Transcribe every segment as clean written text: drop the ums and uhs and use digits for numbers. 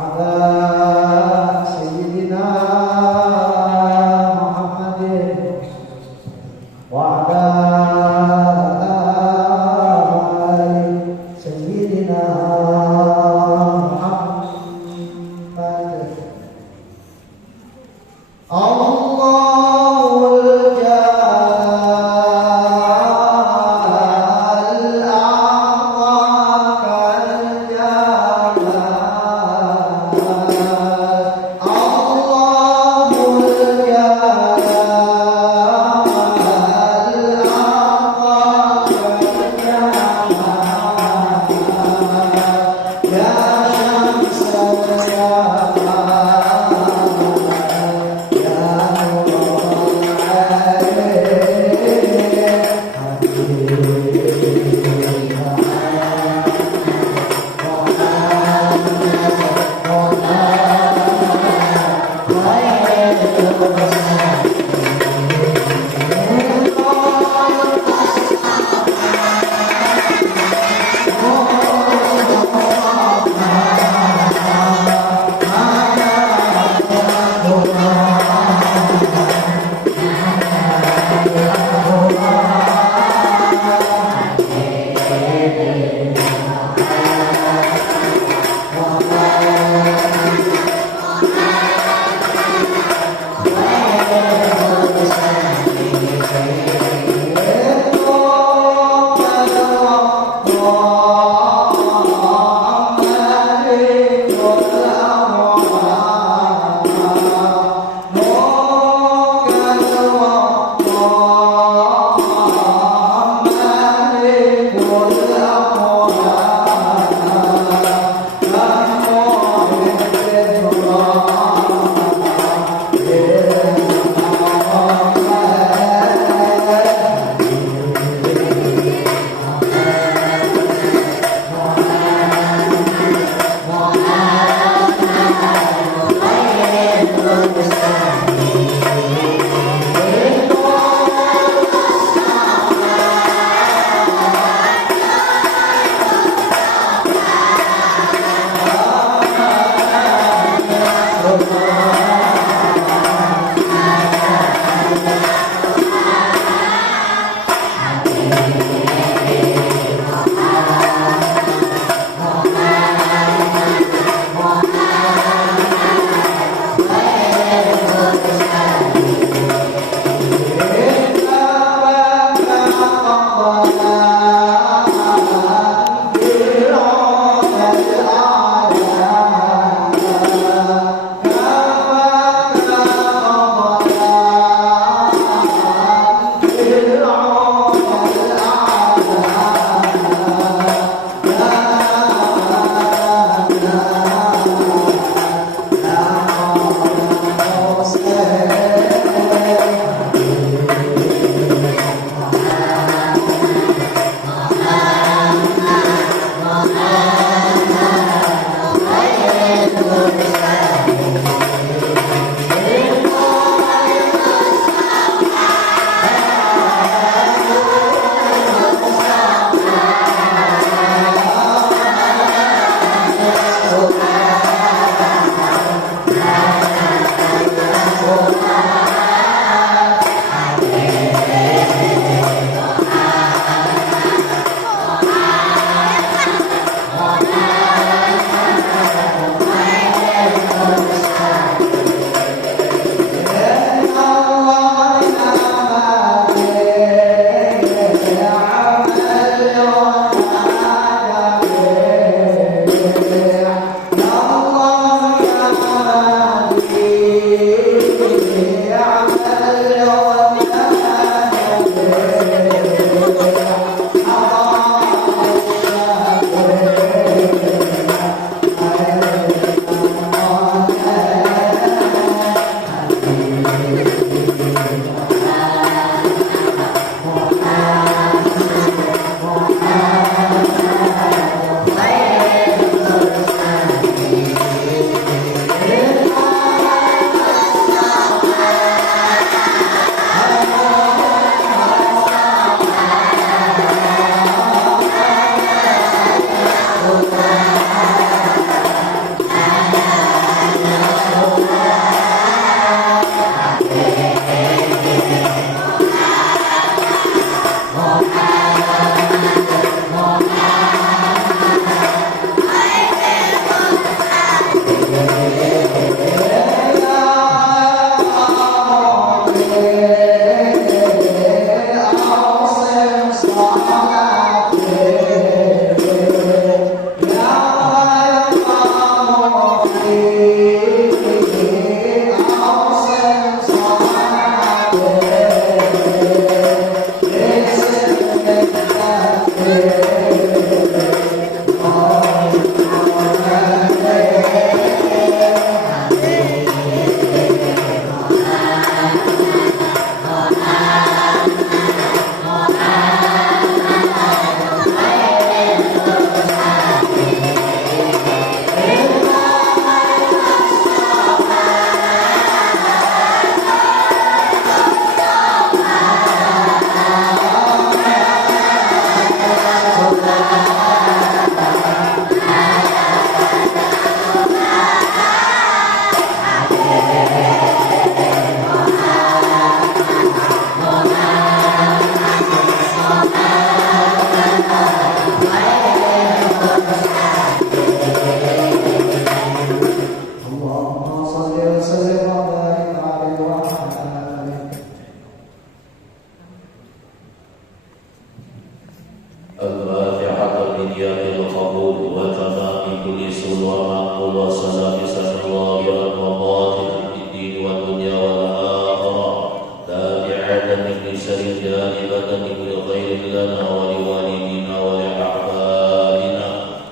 Allah والصلاة صلى الله وقاتل في الدين والدنيا والآخرة تابعة من بشر جانبة من خير لنا ولوالدينا ولأحبابنا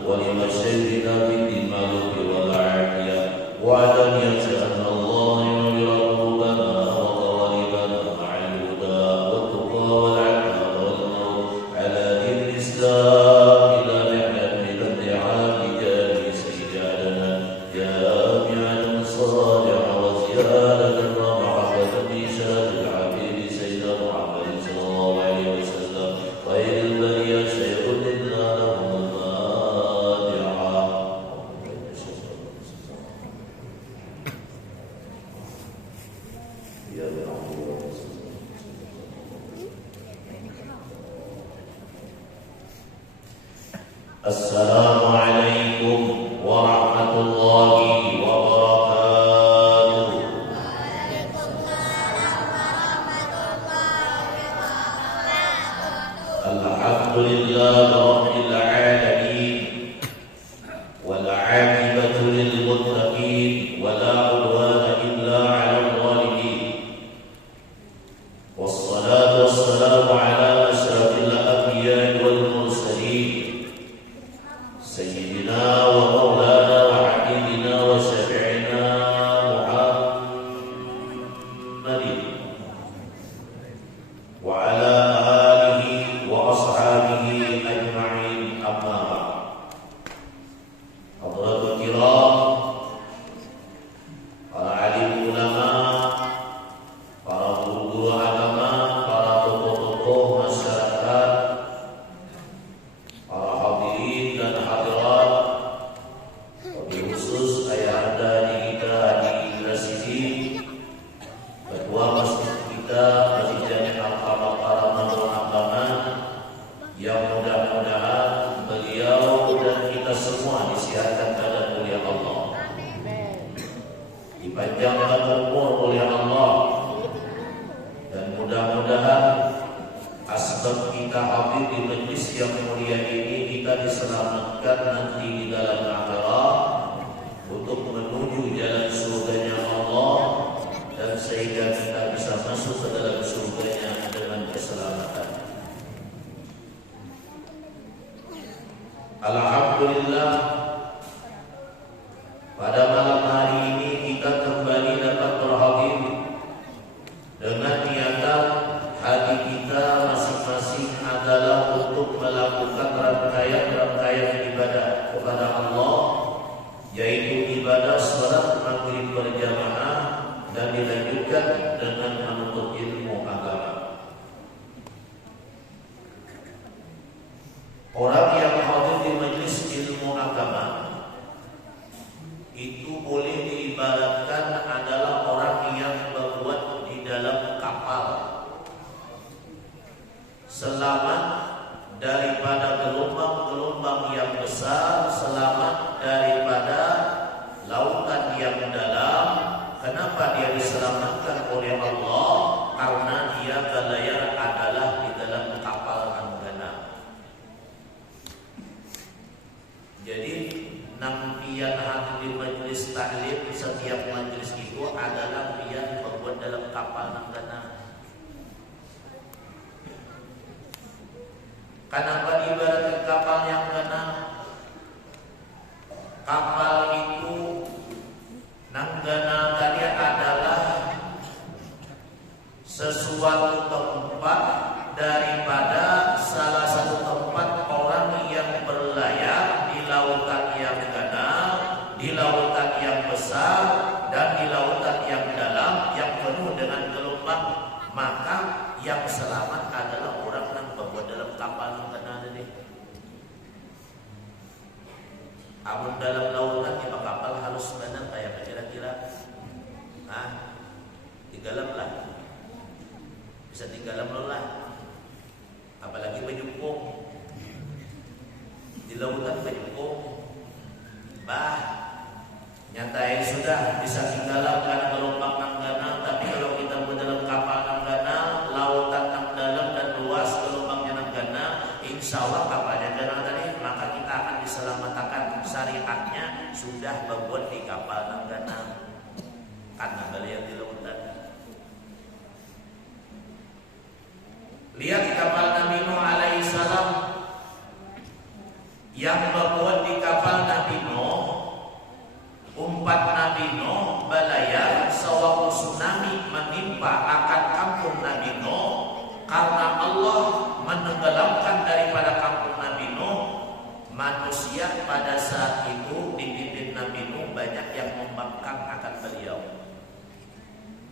ولمشايخنا في الدماغ والعافية وعلانية أن الله يغفر ذنوبنا وقواربنا مع الهدى والتقى والعفاف والموت على دين الإسلام إلى نعمة الدعاء بجاه سيدنا جامعا صالحا وزيادة ومحبة بشهادة الحبيب سيدنا محمد صلى الله عليه وسلم خير البرية شيخ لله لهم الفاتحة. Assalamualaikum warahmatullahi wabarakatuh. Alhamdulillah rabbil alamin wal 'aqibatu lil muttaqin wa la 'udwana illa 'alal zalimin. Wassalatu wassalamu ala asyrafil anbiya'i wal mursalin سيدنا ومولانا وحبيبنا وشفيعنا محمد وعلى آله وأصحابه أجمعين أما بعد. حضرات الكرام, para alim ulama, para guru agama, para tokoh-tokoh masyarakat, para hadirin dan hadirat, wabil khusus ayahanda kita di sini, ketua masjid kita, Masjid Jami' Al-Karamah Ambangan, yang mudah-mudahan beliau dan kita semua disihatkan badan oleh Allah, dipanjangkan umur oleh Allah, dan mudah-mudahan asbab kita hadir di majlis yang mulia ini kita diselamatkan nanti di dalam akhirat untuk menuju jalan surganya Allah, dan sehingga kita bisa masuk ke dalam surganya dengan keselamatan. Alhamdulillah, pada malam hari ini kita kembali dapat berhadir dengan niatan hati kita masing-masing adalah untuk melakukan rangkaian ibadah kepada Allah, yaitu ibadah salat maghrib berjamaah dan dilanjutkan dengan menuntut ilmu agama. Orang yang hadir di majelis ilmu agama itu boleh diibaratkan adalah orang yang berbuat di dalam kapal, selamat daripada gelombang-gelombang yang besar, selamat daripada lautan yang dalam. Kenapa dia diselamatkan oleh Allah? Karena dia berlayar adalah di dalam kapal anggana. Jadi nampian hadir di majelis taklim, setiap majelis itu adalah pian berbuat dalam kapal anggana. Kenapa diibaratkan kapal yang kena? Kapal itu nanggana tadi adalah sesuatu tempat daripada salah satu tempat orang yang berlayar di lautan yang dalam, di lautan yang besar, dan di lautan yang dalam yang penuh dengan gelombang. Maka yang selamat adalah orang yang berbuat dalam kapal yang kena tadi. Amun dalam lautan ya kapal halus benar kayak kira-kira, tigalam lah, bisa tigalam lah. Apalagi penyumpung di lautan penyumpung, nyatain sudah bisa tigalam karena gelombang nanggana. Tapi kalau kita buat dalam kapal nanggana, lautan nang dalam dan luas, gelombangnya nanggana, insya Allah kapalnya dalam tadi, maka kita akan diselamatkan syariatnya sudah berbuat di kapal nanggana karena beliau di lautan. Lihat di kapal Nabi Nuh alaihi salam, yang berbuat di kapal Nabi Nuh, umpat Nabi Nuh belayar sewaktu tsunami menimpa akan kampung Nabi Nuh, karena Allah menenggelamkan daripada kampung Nabi Nuh. Manusia pada saat itu dipimpin Nabi Nuh banyak yang membangkang akan beliau.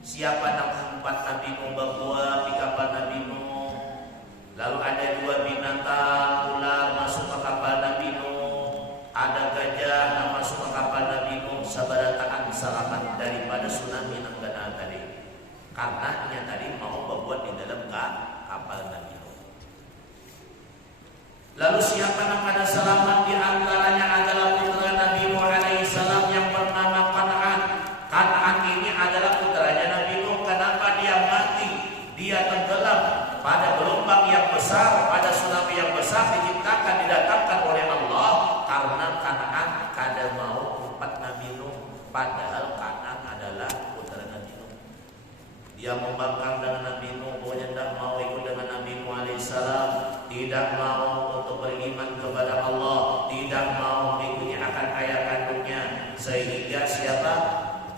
Siapa yang umpat Nabi Nuh berbuat di kapal Nabi Nuh? Lalu ada dua binatang ular masuk ke kapal Nabi Nuh, ada gajah yang masuk ke kapal Nabi Nuh, sabarataan selamat daripada tsunami nanggana tadi. Karena dia tadi mau berbuat di dalam kapal Nabi Nuh. Lalu siapa yang ada selamat di antaranya adalah putra Nabi Nuh alaihi salam yang bernama Kan'an. Kan'an ini adalah putranya Nabi Nuh. Kenapa dia mati? Dia tenggelam pada gelombang yang besar, pada tsunami yang besar diciptakan, didatangkan oleh Allah karena Kan'an kada mau umpat Nabi Nuh, padahal Kan'an adalah putra Nabi Nuh. Dia membangkang dengan Nabi Nuh, pokoknya tidak mau ikut dengan Nabi Nuh alaihissalam, tidak mau untuk beriman kepada Allah, tidak mau mengikuti akan ayah kandungnya, sehingga siapa?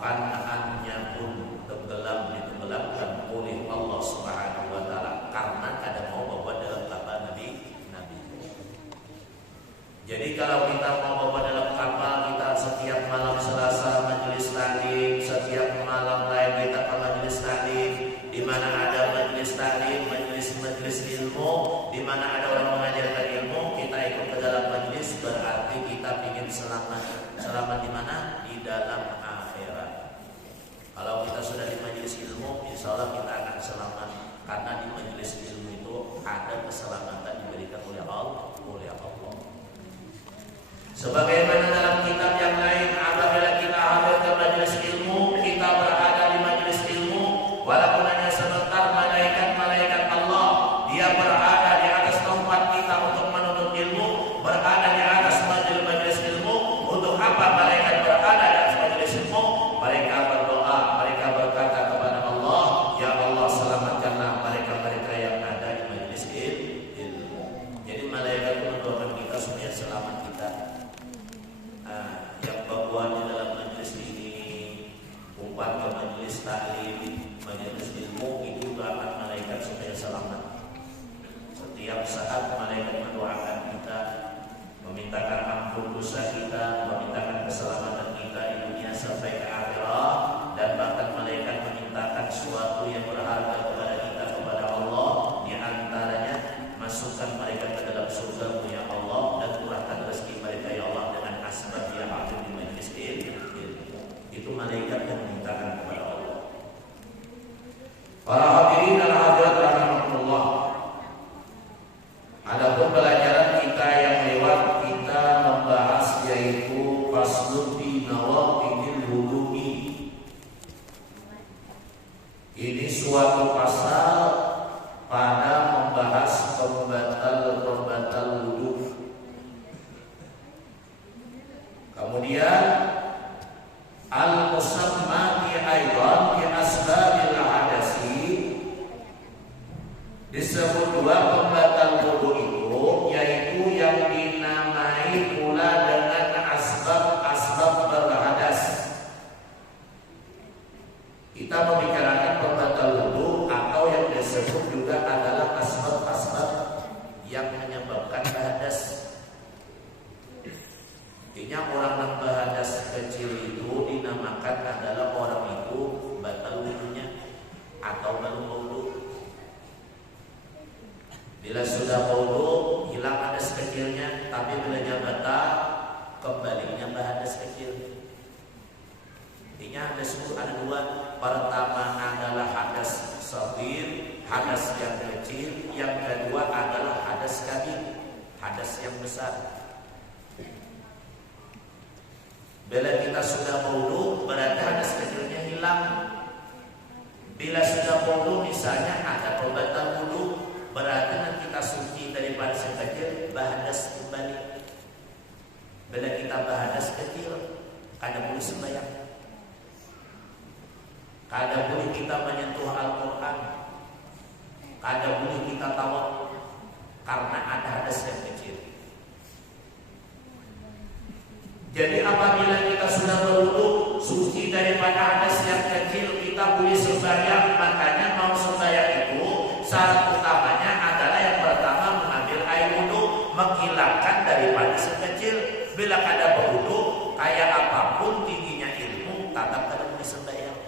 Kan'annya pun ditenggelamkan oleh Allah Subhanahu wa taala karena kada mau bawa dalam kapal Nabi. Jadi kalau kita mau bawa dalam kapal, kita setiap malam Selasa majelis taklim, setiap malam lain kita ke majelis taklim, di mana ada majelis taklim, majelis ilmu, di mana ada orang mengajarkan ilmu, kita ikut ke dalam majelis, berarti kita ingin selamat. Selamat di mana? Di dalam akhirat. Kalau kita sudah di majelis ilmu, insya Allah kita akan selamat, karena di majelis ilmu itu ada keselamatan diberikan oleh Allah. Sebagaimana dalam kitab yang lain, apabila kita hadir ke majelis ilmu, kita berada di majelis ilmu, walaupun hanya sebentar, malaikat Allah dia berada di atas tempat kita untuk menuntut ilmu, berada di atas majelis ilmu. Untuk apa malaikat berada di atas majelis ilmu? Mereka berdoa, mereka berkata kepada Allah, ya Allah selamatkanlah mereka yang ada di majelis ilmu. Jadi malaikat mendoakan kita supaya selamat kita. Yang bahwa di dalam majelis ini, umpat ke majelis taklim, majelis ilmu, itu doakan malaikat supaya selamat. Setiap saat malaikat mendoakan kita, memintakan ampun dosa kita, memintakan keselamatan kita di dunia sampai ke akhirat, dan bahkan malaikat memintakan sesuatu yang berharga kepada kita, kepada Allah, di antaranya masukkan mereka ke dalam surga ya Allah, dan kurangkan rezeki mereka ya Allah dengan asbab yang ada di majelis ilmu. Itu malaikat yang memintakan kepada Allah. Para hadirin dan hadirat rahimakumullah, adapun pelajaran kita yang lewat, kita membahas yaitu faslun fi nawaqidil wudu'i. Ini suatu pasal pada membahas pembatal wudu. Kemudian al-musamma bi aidan bi asbabil hadasi, disebut dua pembatal wudu itu, yaitu yang dinamai pula dengan asbab berhadas. Kita membicarakan pembatal wudu atau yang disebut juga adalah asbab yang menyebabkan berhadas. Artinya orang yang berhadas kecil itu dinamakan adalah orang itu batal wudunya atau baru wudu. Bila sudah wudu hilang hadas kecilnya, tapi bila batal kembalinya berhadas kecil. Artinya ada dua. Pertama adalah hadas saghir, hadas yang kecil. Yang kedua adalah hadas kabir, hadas yang besar. Bila kita sudah wudu, berarti hadas kecilnya hilang. Bila sudah wudu, misalnya ada pembatal wudu, berarti nanti kita suci daripada yang kecil, berhadas kembali. Bila kita berhadas kecil, kada boleh sembahyang, kada boleh kita menyentuh Al-Quran, kada boleh kita tawaf karena ada hadas yang kecil. Jadi apabila kita sudah berwudu suci daripada hadas yang kecil, kita boleh sembahyang. Makanya mau sembahyang itu syarat utamanya adalah yang pertama mengambil air wudu, menghilangkan daripada sekecil. Bila kada berwudu, kayak apapun tingginya ilmu, tetap kada boleh sembahyang.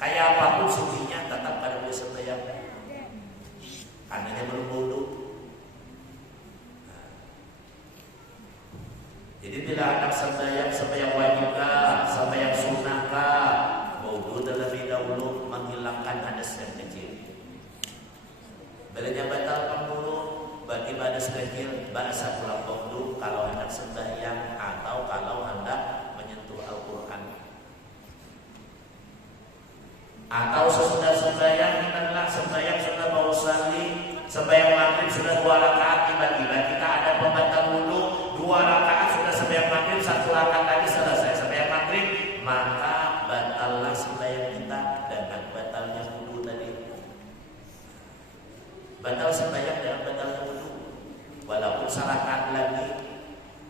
Kayak apapun sucinya, tetap kada boleh sembahyang. Karena dia belum berwudu. Jadi bila anak sembahyang wajib kah, sembahyang sunnah kah, wudu terlebih dahulu menghilangkan hadas yang kecil. Bila batalkan dulu, berarti hadas kecil, bahasa pulang wudu kalau hendak sembahyang atau kalau hendak menyentuh Al-Quran. Atau sesudah sembahyang kita bilang sembahyang sudah mau sali, sembahyang maghrib sudah 2 rakaat, tiba-tiba kita ada pembatal wudu 2 rakaat sudah sembahyang maghrib, 1 rakaat lagi selesai sembahyang maghrib, maka batallah sembahyang kita dengan batalnya wudu tadi. Batal sembahyang dengan batalnya wudu, walaupun rakaat lagi,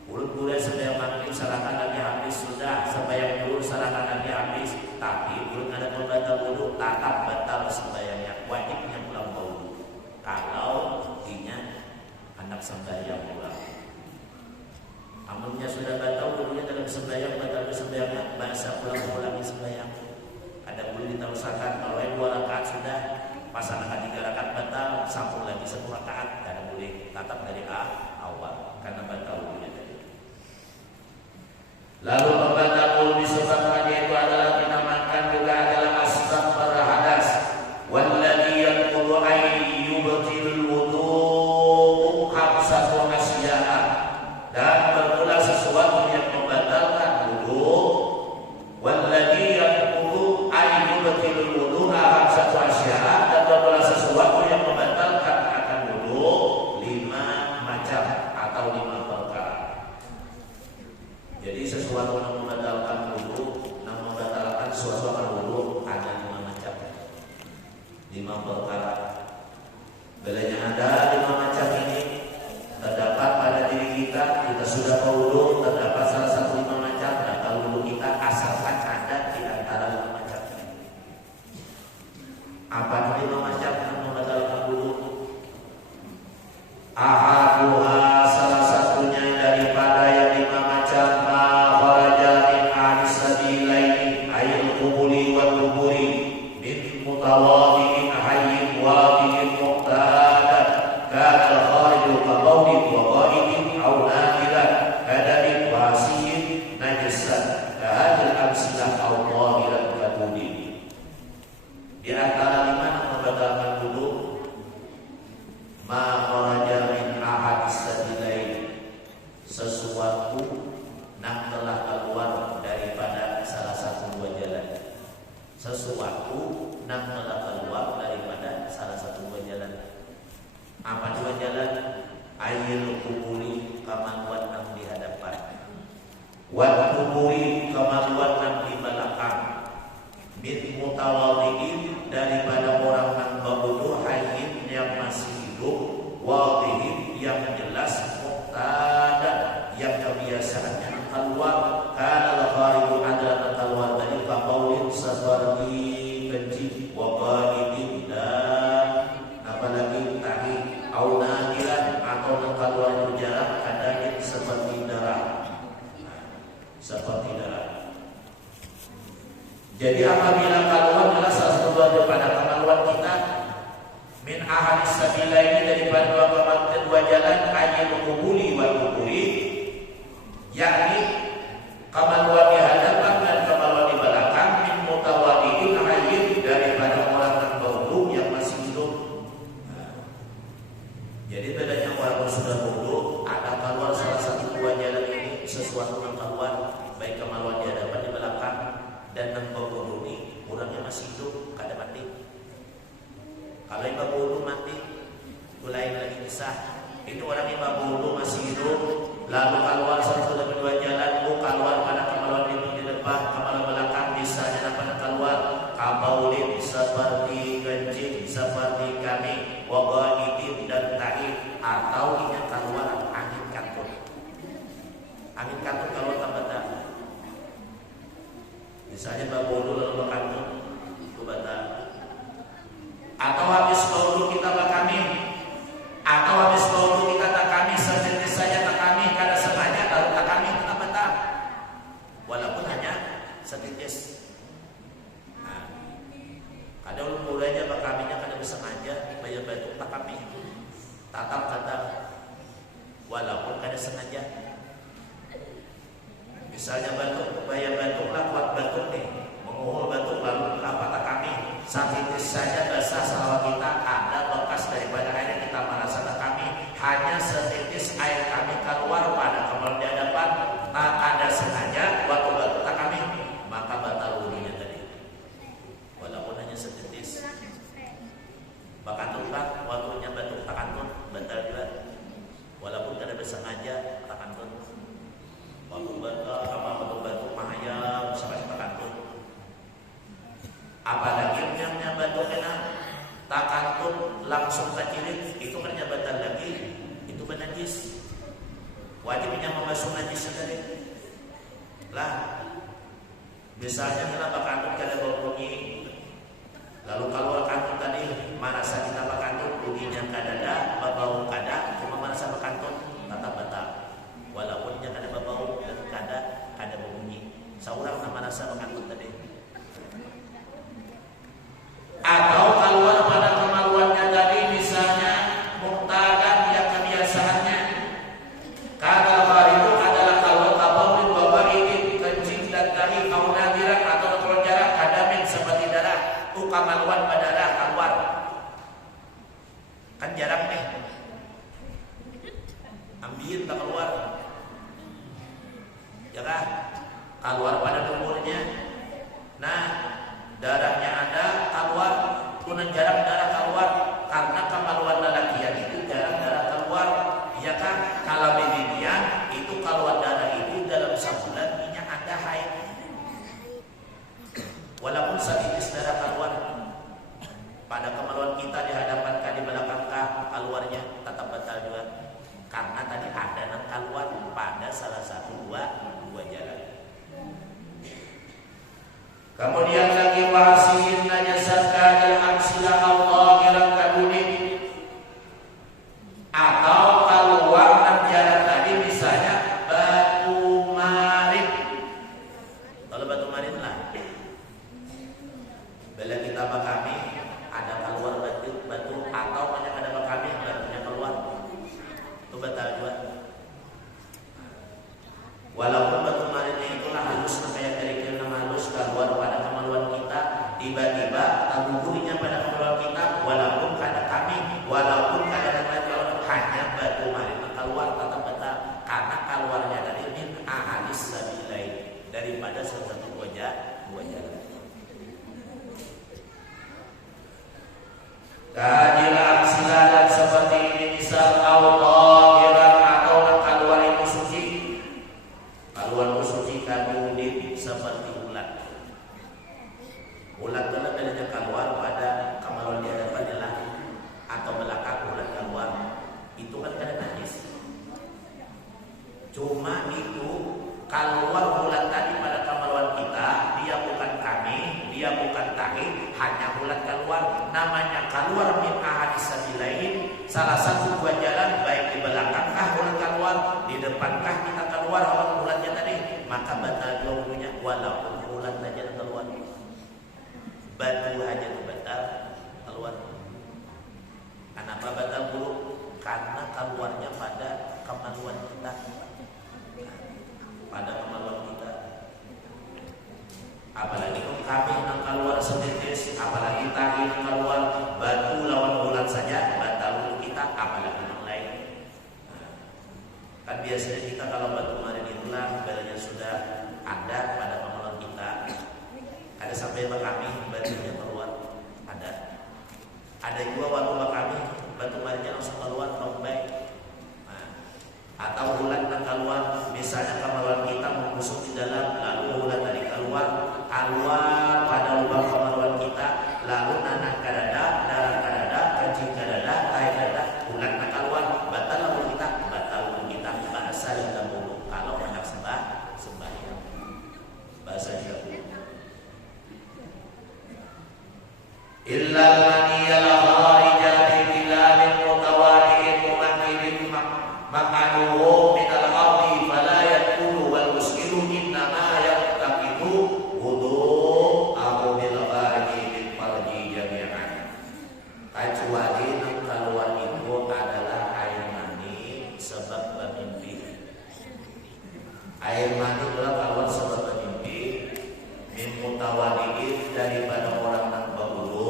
urut-urut sembahyang maghrib rakaat lagi habis, sudah sembahyang dulu rakaat lagi habis, tapi belum ada pembatal wudu, tetap batal sembahyangnya, wajibnya pulang wudu. Kalau buktinya anak sembahyang pulang, amalnya sudah batal wudunya dalam sembahyang, batal sembahyangnya, bahasa pulang-ulangi sembahyang. Ada boleh diterusakan kalau yang 2 rakaat sudah, pas anak 3 rakaat batal, sambung lagi 1 rakaat, kada boleh, tetap dari awal karena batal wudunya tadi. Lalu pembatal wudu disebabkan yaitu adalah dinamakan juga adalah asbab berhadas. Walladzi yanqulu ay yubtil wudu habsatu asya'a, dan bermula sesuatu yang membatalkan wudu. Walladzi yanqulu ay yubtil wudu habsatu asya'a, dan bermula sesuatu yang membatalkan akan wudu 5 macam atau 5 perkara. Jadi sesuatu yang membatalkan wudu, yang membatalkan sesuatu akan wudu ada 5 macam, 5 perkara. Bilanya ada 5 macam ini terdapat pada diri kita, kita sudah berwudu, terdapat salah satu 5 macam batal wudu kita, asalkan ada di antara 5 macam ini. Apa 5 macam yang membatalkan wudu? Ahaduha, salah satunya daripada yang 5 macam, ma kharaja min ahadis sabilaini ayil qubuli wal quburi min mutawadi'in hayyin wadi'in muqtadan kana al-khariju qabawin wa qa'idin aw nadiran kadabin wasiyin najasan kahadil amsilah aw tahiran kabudi. Di antara 5 yang membatalkan wudu, ma kharaja min ahadis sabilaini, sesuatu yang telah keluar daripada salah satu 2 jalan. Sesuatu yang telah keluar daripada salah satu 2 jalan. Apa 2 jalan? Ayil kuburi, kemaluan yang di hadapan, wal kuburi, kemaluan yang di belakang, min mutawadhi'in, daripada orang yang berwudu, hayyin, yang masih hidup, wadhi'in, yang jelas, muqtadan, yang kebiasaannya keluar, kana al-khariju, adalah keluar dari qaulin, seperti kencing, wa qa'idin, dan apalagi tahi, au nadiran, atau keluar berjarak, kadang seperti darah, seperti darah. Jadi apabila keluar adalah salah satu daripada kemaluan kita, min ahadis sabilaini, daripada 2 jalan, ayat kubuli wal kuburi, yakni kemaluan di hadapan dan kemaluan di belakang, min mutawadi'in hayyin, daripada orang yang berwudu yang masih hidup. Jadi bedanya orang yang sudah berwudu, ada keluar salah satu 2 jalan ini, sesuatu yang keluar, baik kemaluan di hadapan, di belakang, dan yang berwudu ini orangnya masih hidup, kada mati. Kalau yang berwudu mati, mulai lagi kisah. Ini orang yang berwudu masih hidup, lalu keluar satu dari 2 jalan, keluar pada kemaluan di depan, kamaluan belakang misalnya dapat keluar kabaulin seperti kencing, seperti kami, wabaitin dan tahi, atau ini keluar angin kantung. Angin kantung kalau tak misalnya babodo lalu berkantung itu batal. Atau habis babodo kita berkami, atau habis babodo kita tak kami, sejenis saja tak kami, kada sengaja lalu tak kami tetap batal, walaupun hanya sejenis. Nah, ada mulainya berkaminya kada bersengaja, bayar batuk tak kami, tetap batal, walaupun kada sengaja. Misalnya batuk, bayar batuklah kuat batuk nih, menguhul batuk lalu apa tak kami, satitis saja basah selama kita ada bekas daripada air yang kita merasa tak kami, hanya setitis air kami keluar pada kamar di hadapan, tak ada sengaja waktu batuk tak kami, maka batal wudunya tadi, walaupun hanya setitis. Bakantun waktunya batuk tak kantun batal juga, walaupun kada bersengaja tak kantun. Waktu batuk mahayam sampai takantun. Apalagi yang batuk kena takantun langsung kacirit, itu kan batal lagi, itu najis. Wajibnya memasuk najis tadi. Lah, misalnya kena bakantun kada bau bunyi, lalu kalau kantun tadi merasa kita bakantun bunyinya kada ada, bau kada, cuma merasa bakantun tetap batal. Walaupun dia kada bau dan kada berbunyi, seorang nama rasa mengandung tadi. Atau keluar pada kemaluannya tadi, misalnya muktadan yang kebiasaannya, kada itu adalah kalau kabaulin babaidin kencing dan tahi kau nadiran atau terjarak kadamin seperti darah, kamaluan berdarah keluar, kan jarang nih, ambil tak keluar. Ya kan, keluar pada umurnya. Nah, darahnya ada keluar, kunan jarang darah keluar karena kemaluan lelakian itu jarang darah keluar. Ya kan, kalau beginian itu keluar darah itu dalam sebulan minyak ada haid. Walaupun sedikit darah keluar pada kemaluan kita di hadapan kah di belakang kah keluarnya tetap batal juga. Karena tadi ada yang keluar pada salah satu dua jalan. Kemudian lagi wasihin najasat kadal amsilah Allah kiram kaduni, atau keluar dan jalan tadi misalnya batu marin. Kalau batu marin lah, bila kita bakami ada keluar batu atau banyak ada bakami batunya keluar, itu batal juga. Walaupun batu marinnya itulah halus, kayak kerikil halus keluar pada kemaluan kita, tiba-tiba tabungnya pada kemaluan kita, walaupun kada kami, walaupun kada ada hanya batu marin keluar tetap batal, karena keluarnya dari min ahalis sabilai, daripada salah satu dua jalan. Kajilah siladan seperti ini, misal Allah seperti ulat bedanya keluar pada kemaluan di hadapan adalah atau belakang ulat keluar, itu kan kada najis. Cuma itu keluar ulat tadi pada kemaluan kita, dia bukan kami, dia bukan tahi, hanya ulat keluar, namanya keluar min ahadis sabilain, salah satu dua jalan, baik di belakang kah ulat keluar, di depan kah kita keluar ulatnya tadi, maka batal wudunya walaupun ulat saja keluar. Batu aja batal keluar. Kenapa batal wudu? Karena keluarnya pada kemaluan kita, pada kemaluan kita. Apalagi kami yang keluar sedikit, apalagi tahi yang keluar, batu lawan ulat saja batal wudu kita, apalagi yang lain. Kan biasanya kita kalau batu marin itulah bedanya sudah ada pada kemaluan kita, ada sampai kami batunya keluar, ada juga waktu kami batu marinnya langsung keluar baik. Atau ulat yang keluar, misalnya kemaluan kita membusuk di dalam, lalu ulat tadi keluar bawadiin daripada orang yang bahudu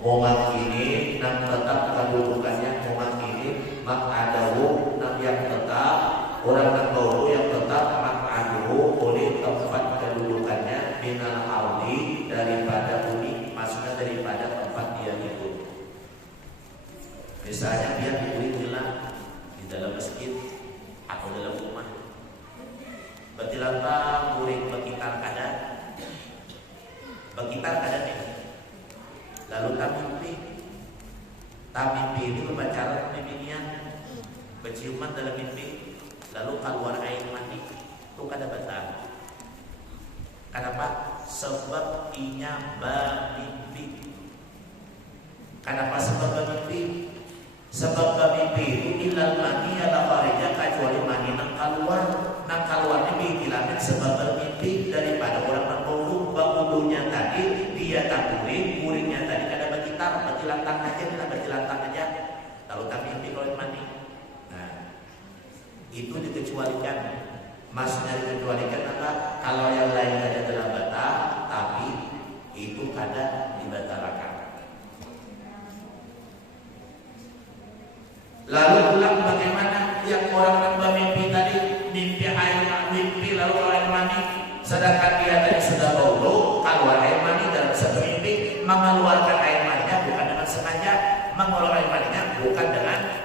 momak ini nang tetap kedudukannya momak ini mak adawu nang yang tetap orang yang bahudu yang tetap mak adawu oleh tempat kedudukannya minal ardi daripada bumi, maksudnya daripada tempat dia hidup. Misalnya dia hilang di dalam masjid atau dalam rumah, bertilantang murid berkitar kada nih. Lalu mimpi itu berbicara mimpian, berciuman dalam mimpi, lalu keluar air mani, itu kada batal. Kenapa? Sebab inya bermimpi. Kenapa sebab bermimpi? Sebab bermimpi itu ilal mani ala kharija, kecuali mani nang keluar mimpi dilamin sebab bermimpi daripada orang berbulu. Berbulunya tadi dia tak kuring tadi kada berkitar, bertilantang aja. Lalu kami mimpi kalau mani. Nah, itu dikecualikan. Maksudnya dikecualikan apa? Kalau yang lain ada dalam batal, tapi itu kada dibatalkan. Lalu pulang bagaimana yang orang yang bermimpi tadi mimpi lalu air mani, sedangkan dia tadi sudah baulu keluar air mani dalam satu mimpi, mengeluarkan air maninya bukan dengan sengaja, mengeluarkan air maninya bukan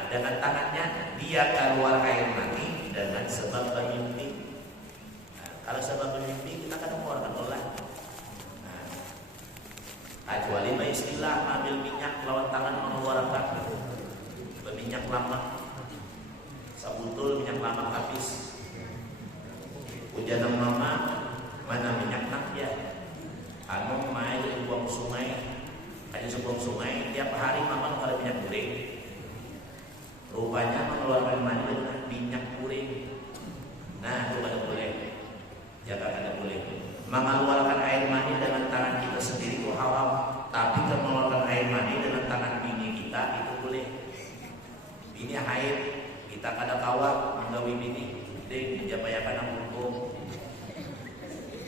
dengan tangannya, dia keluar air mani dengan sebab bermimpi. Nah, kalau sebab bermimpi kita akan mengeluarkan olah. Nah, kecuali istilah ambil minyak lawan tangan mengeluarkan minyak lama, sabutul minyak lama habis. Hujan mama mana minyak nak ya? Anu main buang sungai, aja sebuang sungai tiap hari mama kalau minyak goreng. Rupanya mengeluarkan minyak goreng. Nah itu kada boleh, ya kada boleh. Mengeluarkan air mani dengan tangan kita sendiri itu haram, tapi kalau mengeluarkan air mani dengan tangan bini kita itu boleh. Ini haid, kita kada kawat menggawi bini, ding jabayakan ang hukum,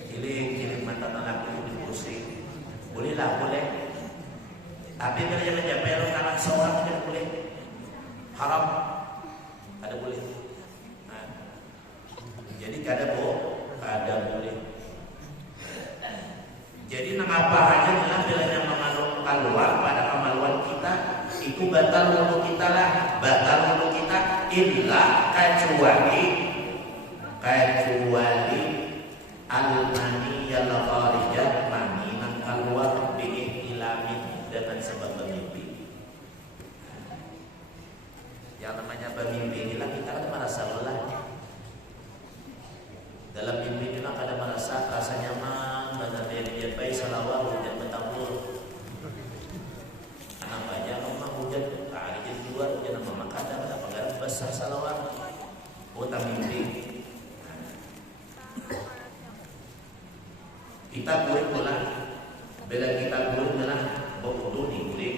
kiling mata anak itu pusing, boleh. Tapi kalau jangan jabayakan anak seorang tidak boleh, haram, kada boleh. Nah, jadi kada boleh. Jadi mengapa aja bila yang mengandung keluar pada kemaluan kita itu batal wudu kita illa kecuali al-mani yang kharijat mani nang keluar bi'ihlamin dengan sebab bermimpi. Yang namanya bermimpi inilah kita kan merasa lelah. Dalam mimpi inilah kada merasa rasa nyaman, badan dia baik salawat hujan bertabur. Anak baca rumah hujan, hari jadi dua hujan sama makada pada penggarap besar salawat. Utang mimpi. Kita kuring pula, bila kita kuring adalah berwudu nih kuring.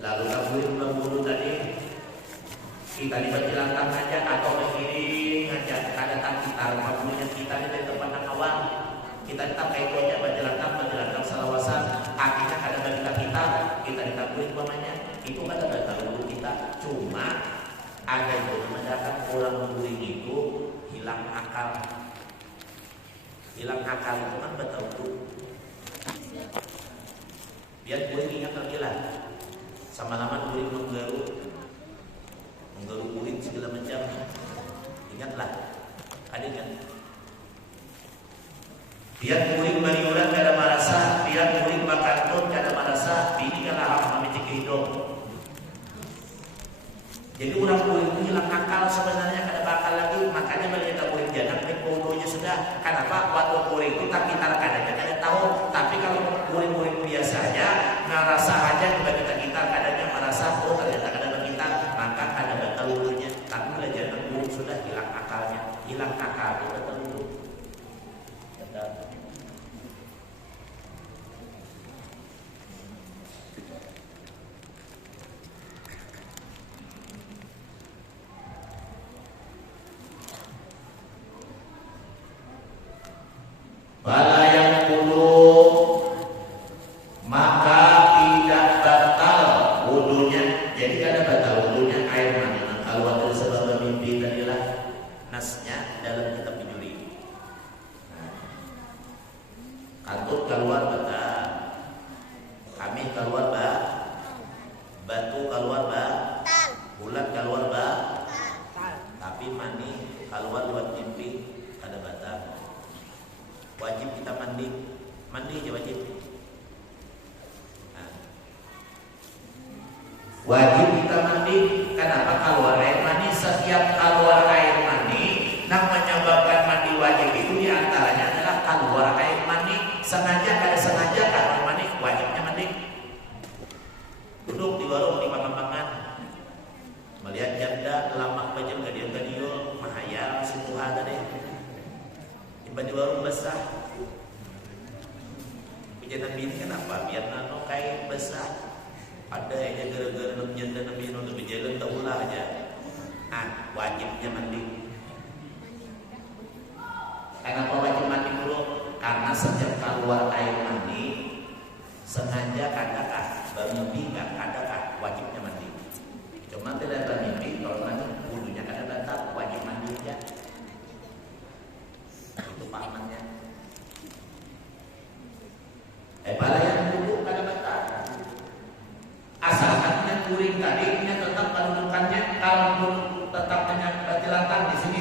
Lalu kita kuring berwudu tadi, kita dibertilantang aja atau berkiring aja, kada tak kita rumahnya kita di tempat yang awal. Kita tetap kayak itu aja bertilantang salawasan. Akhirnya kada kita ditakuin umpamanya itu kada batal wudu kita. Cuma ada yang menandakan orang guring itu hilang akal itu kan batal wudu. Biar guring ingat lagi lah, sama lama guring menggaru guring segala macam, ingatlah, ada ingat. Biar guring maniuran kada merasa, biar guring bakantun kada merasa, ini kan haram kami hidup. Jadi orang guring itu hilang akal sebenarnya, kada bakal lagi. Makanya mereka guring jangan wudunya sudah. Kenapa? Waktu guring itu tak kita kada tahu. Tapi kalau guring biasa aja, ngerasa aja juga kita kadanya merasa oh ternyata kada berkitar, maka kada batal wudunya. Tapi bila jangan guring sudah hilang akalnya, hilang akal itu batal wudu. Bala yang Kantut keluar bata, kami keluar ba, batu keluar ba, bulat keluar ba, tapi mani keluar lewat mimpi ada bata. Wajib kita mandi aja wajib. Nah. Wajib kita mandi. Kenapa? Keluar air mani. Setiap keluar air mani, yang menyebabkan mandi wajib itu diantaranya adalah keluar air mani. Sengaja kada sengaja keluar mani, wajibnya mandi. Duduk di warung di makan-makan, melihat janda lama bajam gadian-gadian, mahayal situ ada deh. Tiba di warung basah. Jangan bini kenapa? Biar nano kain besar. Ada aja gara-gara janda nabi untuk berjalan tak ulah aja. Wajibnya mandi. Kenapa wajib mandi dulu? Karena setiap keluar air mandi sengaja kadakah bermimpi nggak kadakah wajibnya mandi. Cuma tidak bermimpi kalau mandi wudhunya kada batal, wajib mandi aja. Itu pahamannya. Pada yang duduk kada batal. Asalkan yang kuring tadi tetap kedudukannya, kalau duduk tetap dengan berjelantang di sini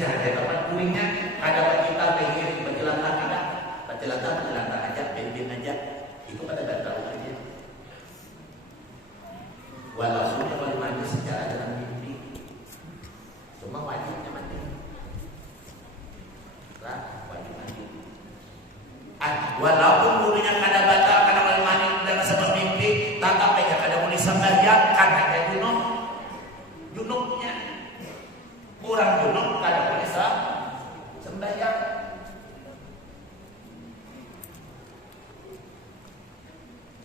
ada tempat kuringnya, kada kita pengen berjelantang ada, berjelantang aja, ben aja, itu pada batal aja. Walaupun kalau mandi secara dengan mimpi, cuma wajibnya mandi. Wajib mandi. Walaupun wudunya kada batal karena mandi dan sebab mimpi, tetap aja kada boleh sembahyang karena ada junubnya. Kurang junub kada boleh sembahyang.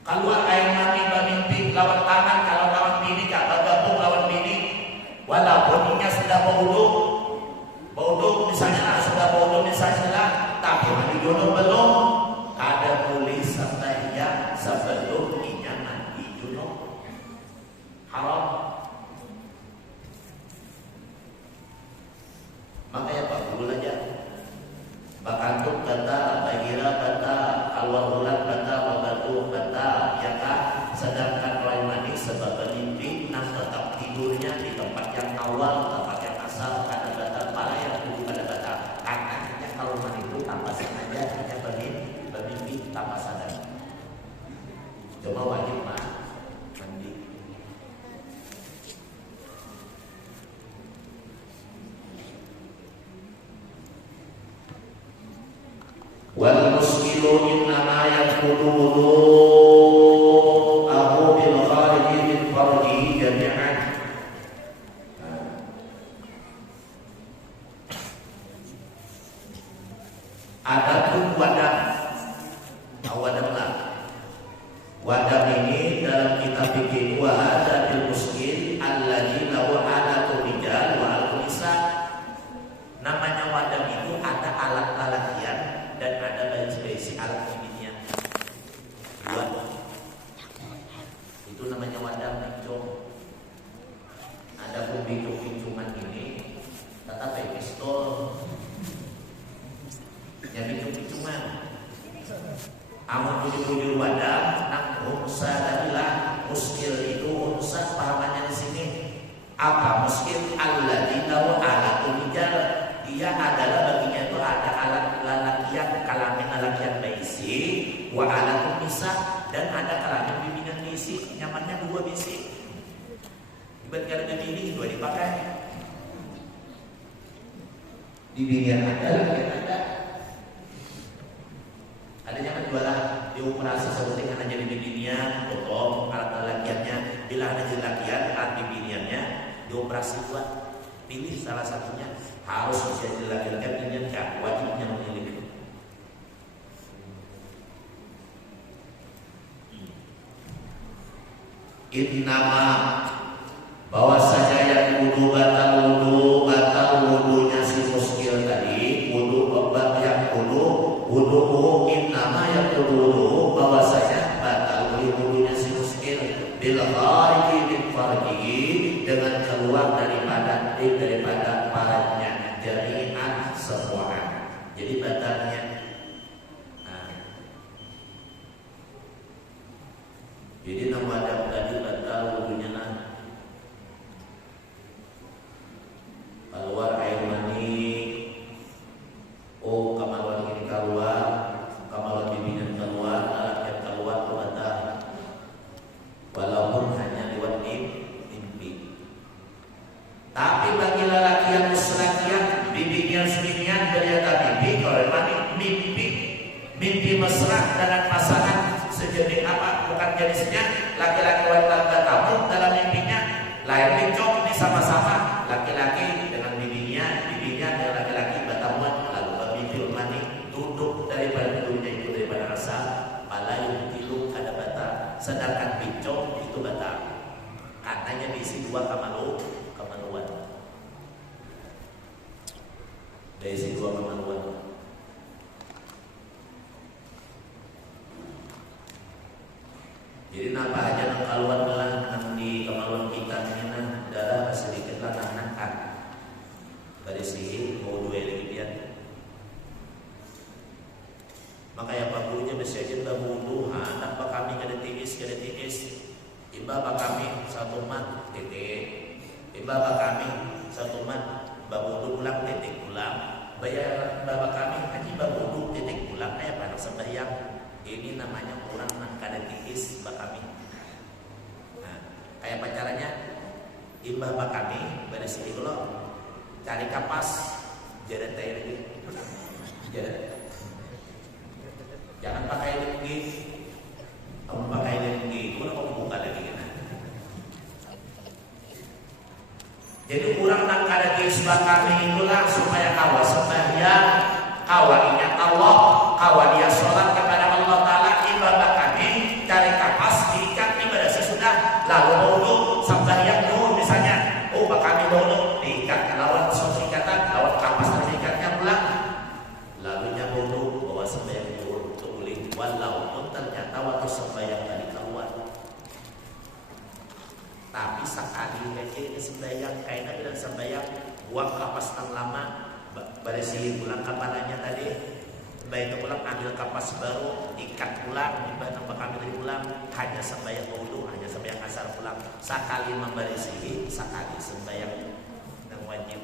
Keluar air mani bermimpi lawan tangan, kalau lawan bini kada gabung lawan bini. Walaupun inya sudah baudu misalnya sudah baudu misalnya, tapi mandi junub belum. Ada boleh sembahyang sebelum inya mandi junub. Haram. Makanya Pak dulu aja. Bakantuk kata, bahira kata, keluar bulan kata, babatu kata, ya kah? Sedangkan orang mandi sebab mimpi, nah tetap tidurnya di tempat yang awal, tempat yang asal, kada batal. Pala yang dulu kada batal. Karena kalau mandi itu tanpa sengaja hanya bermimpi tanpa sadar. Coba wajib mandi. Wal muskilu innama yakulu wudu'ahu bil khariji min farjihi jami'an. Adapun wadah, wadah ini dalam kitab fikih wa hadza bil muskil alladzi lahu alatu rijal wa al-nisa. Namanya wadah itu ada alat lalakian dan ada baju-baju alat feminian. Dua. Itu namanya wadah pincung. Ada pun pincung-pincungan ini tetap kayak pistol. Yang pincung-pincungan. Amun bujur-bujur wadah, nak unsa adalah muskil itu unsa pahamannya di sini. Apa muskil? Alladzi lahu alatul rijal. Dia adalah baginya itu ada alat lalakian, kelamin lalakian baisi, wa alatul nisa, dan ada kelamin bimbingan baisi, nyamannya dua bisi. Ibarat kada bimbing dua dipakai. Bimbingan ada, lalakian ada. Ada nyaman dua lah, dioperasi seperti karena jadi bimbingan, potong alat lalakiannya. Bila ada lalakian, alat bimbingannya dioperasi dua. Pilih salah satunya. Harus bisa dilakukan dengan wajibnya memilih. Innama bahwasanya yang wudu batal wudunya si muskil tadi, wudu obat yang wudu innama yang wudu bahwasanya batal wudunya si muskil bil khariji min farjihi, dengan keluar daripada paratnya jami'an semua. Jadi batalnya tadi batal wudunya nah. Keluar air mani, oh kamaluan ini keluar, kamaluan bibinan keluar, alat yang keluar itu batal. Walaupun hanya lewat mimpi. Tapi bagi lelaki yang musrakian, bibinya sendirian ternyata mimpi, kalau mimpi mesra dengan pasangan sejenis apa, bukan jenisnya, laki-laki wanita bertamu dalam mimpinya, lahir bincang ini sama-sama, laki-laki dengan bibinya dengan laki-laki bertamuan, lalu bermimpi mani, duduk daripada duduknya itu daripada rasa, palayung tilu kada batal, sedangkan bincang itu batal, katanya diisi dua kamaluan, diisi dua kamaluan. Jadi napa aja nang kaluan lah nang di kemaluan kita ini nah darah sedikit lah nang dari sini mau dua lagi dia. Maka yang bagunya bisa aja babudu anak pak kami kada tingis iba pak kami satu mat titik iba pak kami satu mat babudu pulang titik pulang bayar bapak kami haji babudu titik pulang kayak anak sembahyang. Ini namanya orang nak kada tiis bakami. Nah, kayak pacarannya imbah bakami pada sini kalau cari kapas jalan teh lagi. Jangan pakai lagi. Kamu pakai lagi, kamu buka lagi kan. Jadi orang nak kada tiis bakami itulah supaya kawa sembahyang, kawa ingat Allah, kawa dia sholat kepada Allah Ta'ala, ibadah kami cari kapas diikat ibadah sesudah lalu wudu sembahyang dulu misalnya, oh kami wudu diikat lawan ikatan lawan kapas terikatnya pulang lalu wudu bawa sembahyang dulu boleh walaupun ternyata waktu sembahyang tadi keluar tapi sekali kecil sembahyang kayaknya bilang sembahyang buang kapas yang lama berisi pulang kepalanya tadi baik itu pulang ambil kapas baru ikat pulang ibadah kami pulang hanya sembahyang wudu hanya sembahyang asar pulang sekali memberisihi sekali sembahyang yang wajib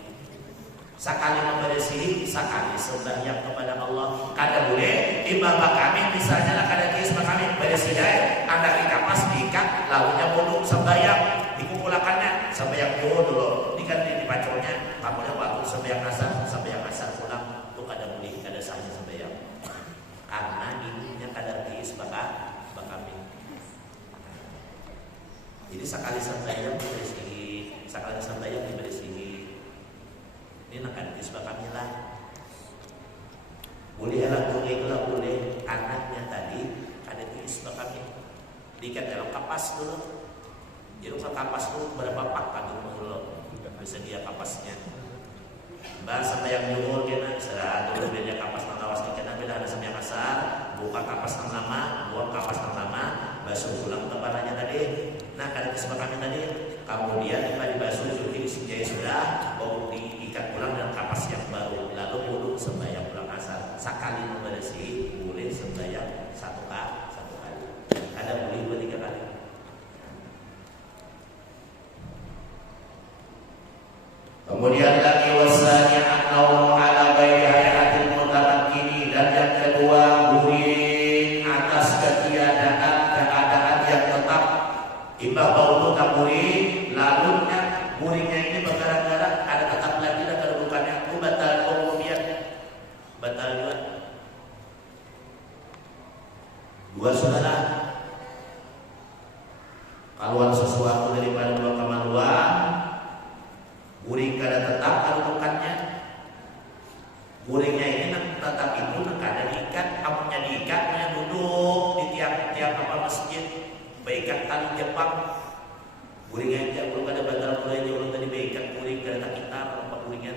sekali memberisihi sekali sembahyang kepada Allah kada boleh ibadah kami misalnya lah kada kis kami bersihai anda kapas diikat lalunya wudu sembahyang dikumpulakannya sembahyang dulu diganti dipacornya kamunya waktu sembahyang asar pulang itu kada boleh kada sahnya sembahyang karena ininya kadar tiis bakami. Jadi sekali sembahyang dibersihi, sekali sembahyang dibersihi. Ini nak kadar tiis bakami lah. Boleh boleh anaknya tadi kadar tiis bakami. Diikat dalam kapas dulu. Jadi kapas dulu berapa pak kandung dulu bisa dia kapasnya. Bahasa yang nyuruh kena istirahat dulu biar kapas nang kena bila ada sembiang asar buka kapas nang lama buang kapas nang lama basuh pulang kepalanya tadi nah kada kesepakatan tadi kemudian lima dibasuh cuci sinjai sudah baru diikat pulang dengan kapas yang baru lalu wudu sembahyang pulang asar sekali membersih boleh sembahyang satu kali ada boleh 2-3 kali. Kemudian lagi wasanya an-naum ala ghairi hayatil mutamakkini dan yang kedua guring atas keadaan yang tetap imbah bau tak guring lalunya guringnya ini bergerak-gerak ada tetap lagi dan kedudukannya itu batal kemudian batal dua saudara kalau sesuatu daripada dua kemaluan guring kada tetap kedudukannya guringnya ini tetap itu kada diikat amunnya diikat punya duduk di tiap apa masjid baikat tali Jepang guringnya aja belum ada batal guringnya belum tadi baikat guring kada tak kita apa guringnya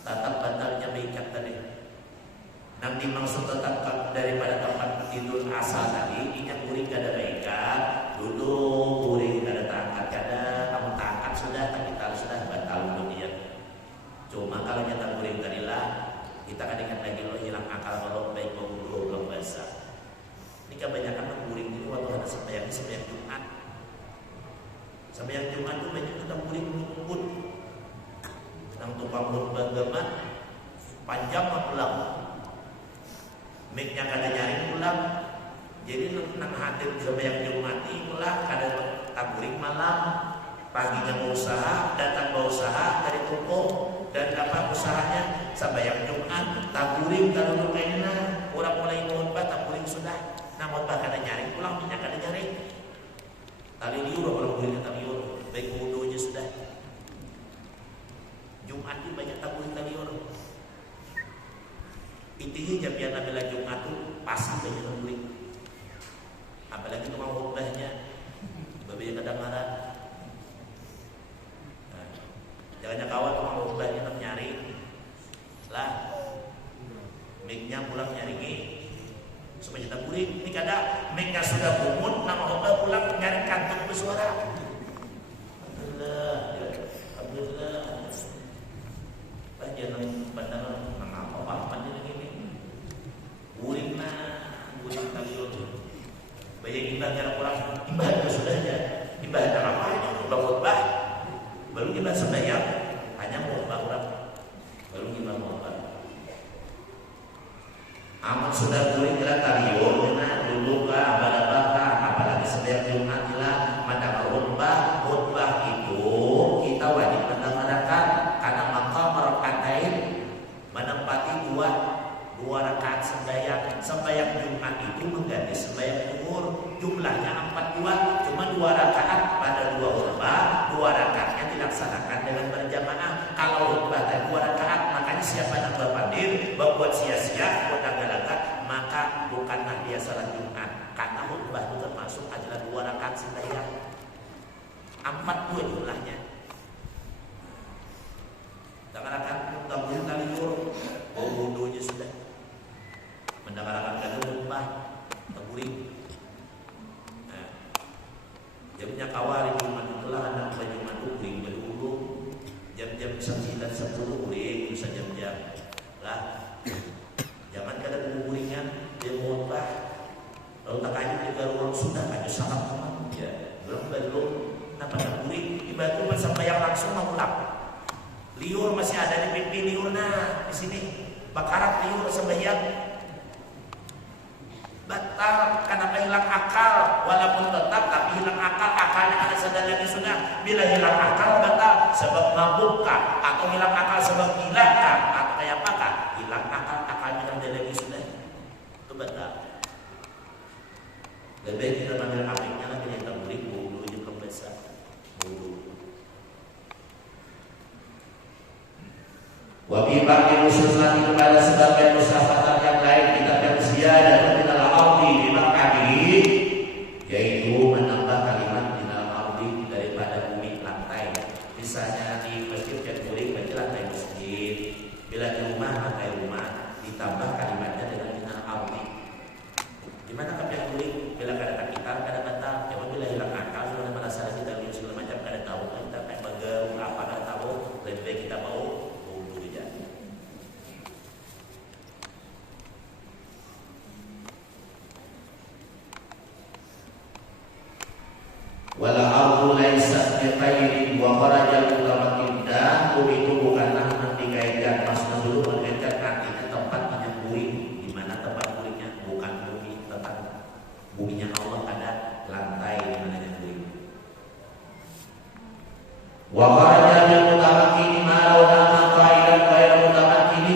tetap batalnya baikat tadi nanti maksud tetap daripada tempat tidur asal tadi ini guring kada baikat duduk guring kada terangkat kada kamu terangkat sudah tak kita sudah batal dia. Cuma kalau nyata guring tadilah kita kadang lagi lo hilang akal kalau baik mau belum basah. Ini kebanyakan guring ini waktu ada sembahyang Jumat pulang. Jadi nang hadir sembahyang Jumat itulah kada taburing malam. Paginya mau usaha, datang mau usaha dari toko dan dapat usahanya sembahyang Jumat taburing kalau kayaknya orang mulai khotbah taburing sudah. Nah khotbah kada nyari pulang minyak kada nyari. Tali liur orang boleh tali liur, baik wudunya sudah. Jumat itu banyak taburing tali liur. Intinya jam yang namanya Jumat itu pasti banyak taburing. Apalagi tukang khotbahnya, babi kadang marah. Jangan kawan tukang khotbahnya nak nyari lah, mic-nya pulang nyari supaya taburing. Ini kadang mic-nya sudah bumut, nama khotbah pulang nyari kantong bersuara. Alhamdulillah. Jangan pandangan apa ini. Buring kalian. Bayangin kita orang ibadah sudah aja. Ibadah apa aja? Khotbah. Baru kita sembahyang hanya khotbah orang. Baru kita khotbah. Amat sudah buring kira talion, dulu kah abad-abad apalagi sembahyang Jumat lah. Maka khotbah itu kita wajib mendengarkan karena maka merakatain menempati dua rakaat sembahyang Jumat itu mengganti sembahyang zuhur. Jumlahnya 42, cuma 2 rakaat pada 2 khutbah, 2 rakaatnya dilaksanakan dengan berjamaah. Kalau khutbah dan 2 rakaat, makanya siapa yang berpandir buat sia-sia, buat agak-agak, maka bukanlah dia salat Jumat. Karena khutbah itu termasuk adalah 2 rakaat sembahyang. 42 jumlahnya. Dengarkan tabur kali wudunya sudah. Mendengarkan kata khutbah taburing. Nah, jamnya kawal Jumat itulah anak Jumat itu buring dulu. Jam-jam 9 10 buring bisa jam-jam lah. Jangan kada buringan dia khutbah. Lalu tak kayu juga ruang sudah kayu sangat teman ya. Belum napa taburing ibadah bersembahyang langsung mau pulang. Liur masih ada di pipi liurna di sini. Bakarat liur sembahyang batal karena hilang akal, walaupun tetap tapi hilang akalnya ada sadar lagi sudah. Bila hilang akal batal sebab mabukkah atau hilang akal sebab gilakah atau kayak apakah? Hilang akalnya ada lagi sudah. Itu batal. Lebih baik kita panggil apiknya lagi yang taburik wudu aja belum besar. Wudu. Wabi bagi khusus lagi kepada sebagian musafatan yang lain kita bersia dan mengenal arti di makadi, yaitu menambah kalimat di dalam arti daripada bumi lantai. Misalnya di masjid yang kuring berarti lantai masjid. Bila di rumah lantai rumah ditambah kalimatnya dengan minal arti. Gimana yang kuring? Bila kadang kita kadang batal. Cuma bila hilang akal sudah merasa kita lihat segala macam kadang tahu kita kayak bagel apa kadang tahu lebih baik kita mau. Wala ardu laysat bi khairin wa kharaja mutamakin dan bumi itu bukanlah dikaitkan maksudnya dulu mengaitkan artinya tempat menyemburi. Di mana tempat buringnya? Bukan bumi, tempat buminya Allah ada lantai di mana nyemburi. Wa kharaja mutamakin ma launa khairan ghairu mutamakin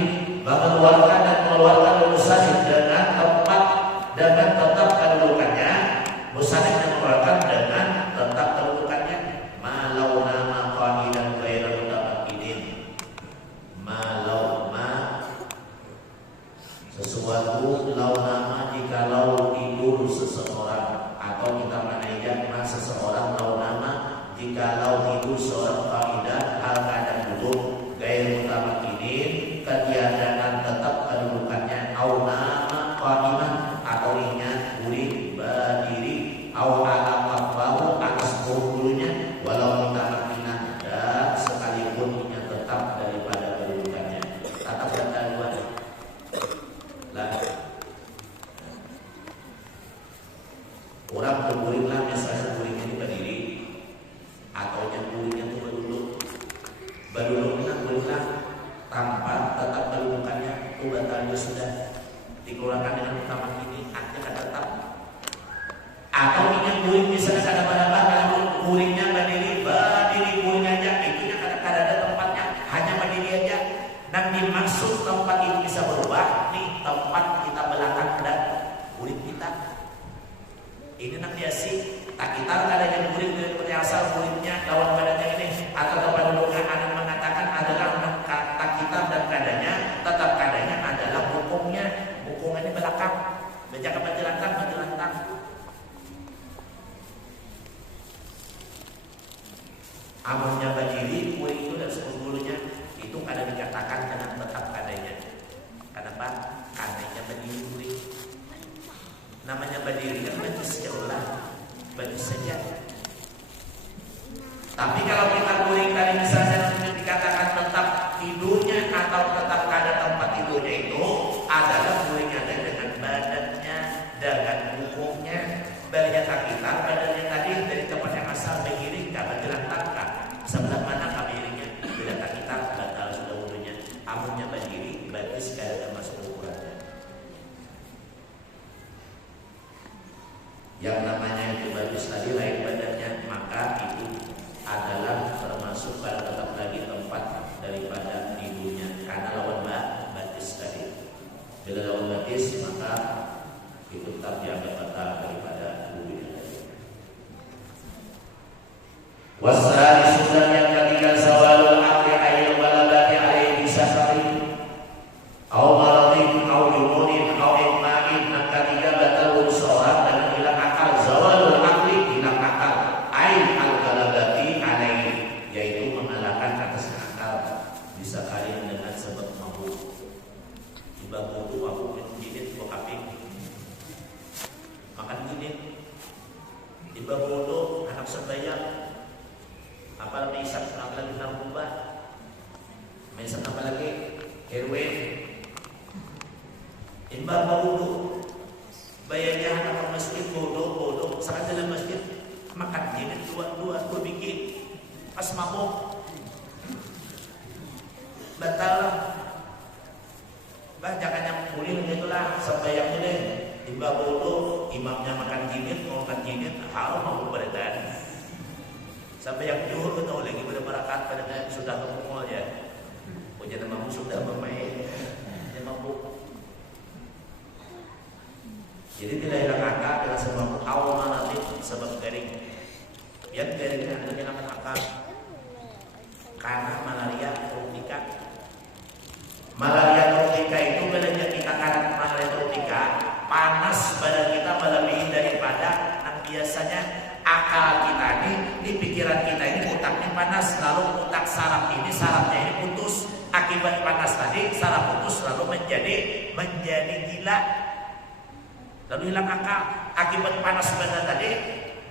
mengeluarkan dan mengeluarkan musannif dengan tempat dengan tetap kedudukannya. Musannif mengeluarkan dengan tetap kedudukannya malau nama qaidan ghairu mutamakkinin. Malau sesuatu lau nama jikalau tidur seseorang atau kita menaikkan seseorang lau nama jikalau tidur seorang qaidan hal keadaan duduk ghairu mutamakkinin ketiadaan tetap kedudukannya au nama qaiman atau inya buri berdiri au ala qafahu atas bulunya walau mutamakinan dan sekalipun yang tetap daripada kedudukannya tetap batal buat lah orang berburing lah misalnya buringnya ini berdiri atau yang buringnya itu berduduknya buring lah tanpa tetap kedudukannya itu batalnya sudah dikeluarkan dengan utamakini artinya Baca penjelantang, penjelantang. Amalnya berdiri, kuring itu dan sepuluhnya itu kada dikatakan dengan tetap adanya. Kenapa? Adanya berdiri kuring. Namanya berdiri kan bagus ya Allah, bagus saja. Tapi kalau kita kuring tadi misalnya dikatakan tetap tidurnya atau tetap ada tempat tidurnya itu adalah kuring ada dengan badannya, dengan hukumnya. Ternyata kita badannya tadi dari tempat yang asal berdiri nggak berjalan langkah. Sebelah mana kabiringnya? Ternyata kita batal sudah wudunya. Amunnya berdiri berarti sekali termasuk ukurannya. Yang namanya itu bagus tadi lain badannya, maka itu adalah termasuk pada tetap lagi tempat daripada tidurnya karena lawan batis tadi. Bila lawan batis maka itu tetap dianggap batal daripada wudhunya tadi. Wasari sudah yang ketiga zawalul akli ayil balagati alaihi safari au maradin au jununin au ikmain. Yang ketiga batal wudhu seorang dengan hilang akal. Zawalul akli hilang akal ayil al-balagati alaihi, yaitu mengalahkan atas akal disakarin dengan sebab mabuk. Ibab wudhu mabuk menjidit dua kaping makan gini. Ibab wudhu anak sembahyang apa lagi isap apa lagi narkoba, misal apa lagi heroin. Ibab wudhu bayarnya anak masjid bodoh sangat dalam masjid makan gini dua bikin pas mabuk batal. Bah jangan yang mulia gitulah sembahyangnya deh. Ibab wudhu imamnya makan jinit, mau makan jinit harus mabuk badan. Sampai yang juhur betul lagi berberkat pada sudah kemul ya. Punya nama sudah bermain dia mabuk. Jadi tidak hilang akal dengan sebab awal nanti sebab garing. Yang garingnya adalah kehilangan akal karena malaria tropika. Malaria tropika itu bedanya kita karena malaria tropika panas badan kita melebihi daripada yang biasanya. Akal kita ini, di pikiran kita ini otaknya panas, lalu otak saraf ini sarafnya ini putus. Akibat panas tadi saraf putus lalu menjadi gila, lalu hilang akal. Akibat panas badan tadi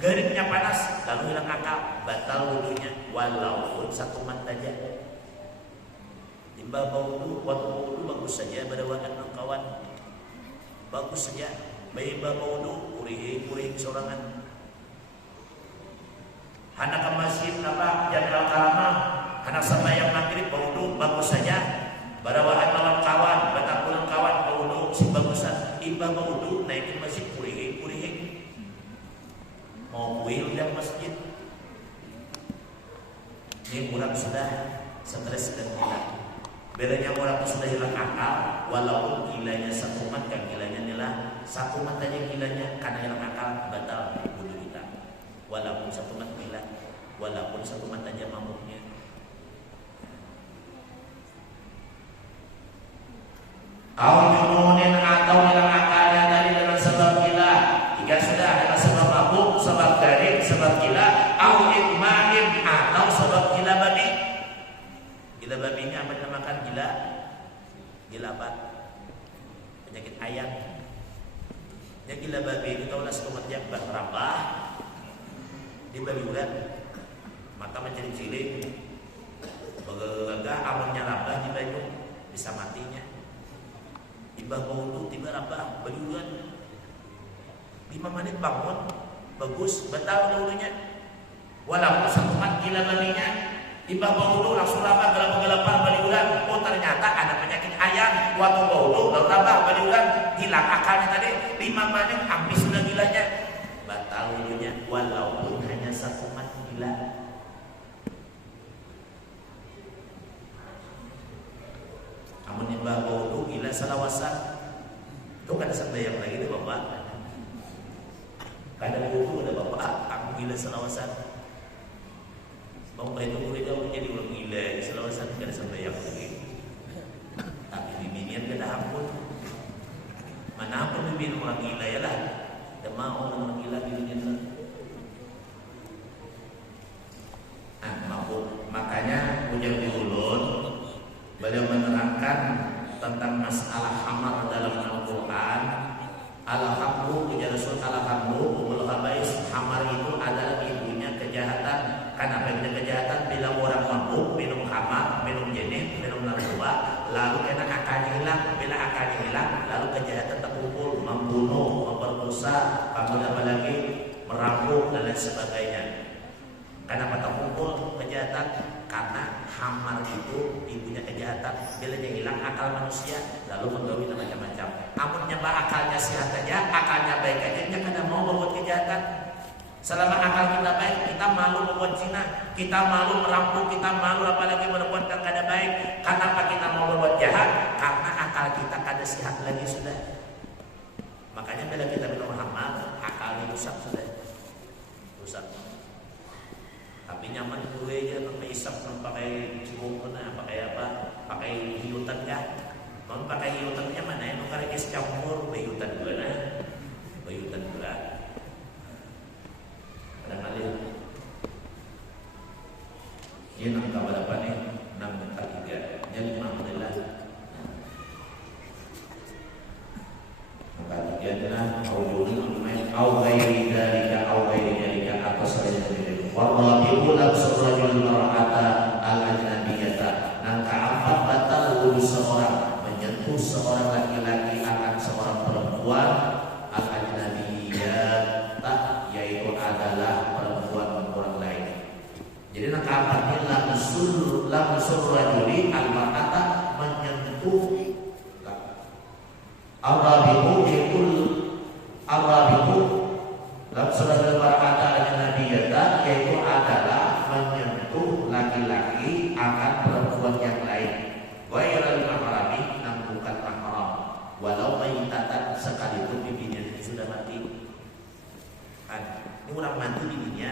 garingnya panas lalu hilang akal, batal wudhunya walaupun satu mata aja. Timbal wudhu, waktu wudhu bagus saja berdawaan kawan, bagus saja. Bayi wudhu kurih sorangan. Anak ke masjid apa jangan kalamah, anak sembahyang maghrib wudhu bagus saja. Berawaan lawan kawan, batang pulang kawan wudhu si bagusan. Ibah wudhu naikin masjid kurih. Mau kuil yang masjid. Ini orang sudah stres dan gila. Bedanya orang sudah hilang akal, walaupun gilanya satu mat, kan gilanya nila satu mat aja gilanya karena hilang akal batal wudhu kita. Walaupun satu mat gila, walaupun satu mat aja mabuknya. Au jununin atau hilang akalnya tadi dengan sebab gila. Jika sudah dengan sebab mabuk, sebab garing, sebab gila, au ikmain atau sebab gila babi. Gila babi ini apa dinamakan gila? Gila apa? Penyakit ayam. Ya gila babi ini tahulah setumat yang berambah. Dia babi ulat, maka menjadi cilik. Bagaimana amalnya rabah di baju bisa matinya. Ibah wudhu tiba rabah babi ulat. 5 menit bangun bagus batal wudhunya. Walaupun satu mat gila babinya, ibah wudhu langsung rabah gelap-gelapan babi ulat. Oh ternyata ada penyakit ayam. Waktu wudhu lalu rabah babi ulat, hilang akalnya tadi. 5 menit habis sudah gilanya. Batal wudhunya walaupun hanya satu mat gila. Amun ibah wudhu gila salawasan. Itu kan sembahyang lagi tuh bapak. Kadang wudhu ada bapak aku gila salawasan. Bapak itu murid kamu jadi orang gila salawasan kada sembahyang lagi. Tapi bibinian kada ampun. Mana pun bibir orang gila ya lah. Dia mau orang gila di dunia itu. Makanya Ujang Ulun beliau menerangkan tentang masalah hamar dalam Al-Quran. Al-hamru, ujar Rasul, al-hamru umul khabais. Hamar itu adalah ibunya kejahatan. Kenapa ibunya kejahatan? Bila orang mabuk, minum hamar, minum jenin, minum narkoba, lalu kena akalnya hilang. Bila akalnya hilang, lalu kejahatan terkumpul, membunuh, memperkosa, kemudian apa lagi, merampok dan lain sebagainya. Kenapa terkumpul kejahatan? Karena hamar itu ibunya kejahatan. Bila dia hilang akal manusia, lalu menggawi macam-macam. Amunnya akalnya sehat aja, akalnya baik aja, dia kadang mau membuat kejahatan. Selama akal kita baik, kita malu membuat zina, kita malu merampok, kita malu apalagi berbuat yang kada baik. Kenapa kita mau berbuat jahat? Karena akal kita kada sehat lagi sudah. Makanya bila kita minum hamar, akalnya rusak sudah, rusak. Tapi nyaman gue aja pakai isap, pakai cibung mana, pakai apa, pakai hiutan kah? Mau pakai hiutannya mana ya? Mau pakai es campur, hiutan gue nah, hiutan gue. Kadang-kadang ini nang kabar apa nih? Nang ketiga, jadi alhamdulillah. Nang ketiga adalah aujudul main, au ghairi dzalika, au ghairi dzalika atau selain dari Wallahi lam surajul mar'ata al-ajnabiyata. Nang keempat batal wudu seorang menyentuh seorang laki-laki akan seorang perempuan al-ajnabiyata, yaitu adalah perempuan orang lain. Jadi nang keempat ini lam surajuli al-mar'ata menyentuh al-rabihu ikul al-rabihu lam surajul mar'ata al-ajnabiyata, yaitu adalah menyentuh laki-laki akan perempuan yang lain. Ghairal mahrami, yang bukan mahram. Walau mayitatan, sekalipun bibinya ini sudah mati. Kan, ini orang mati bibinya,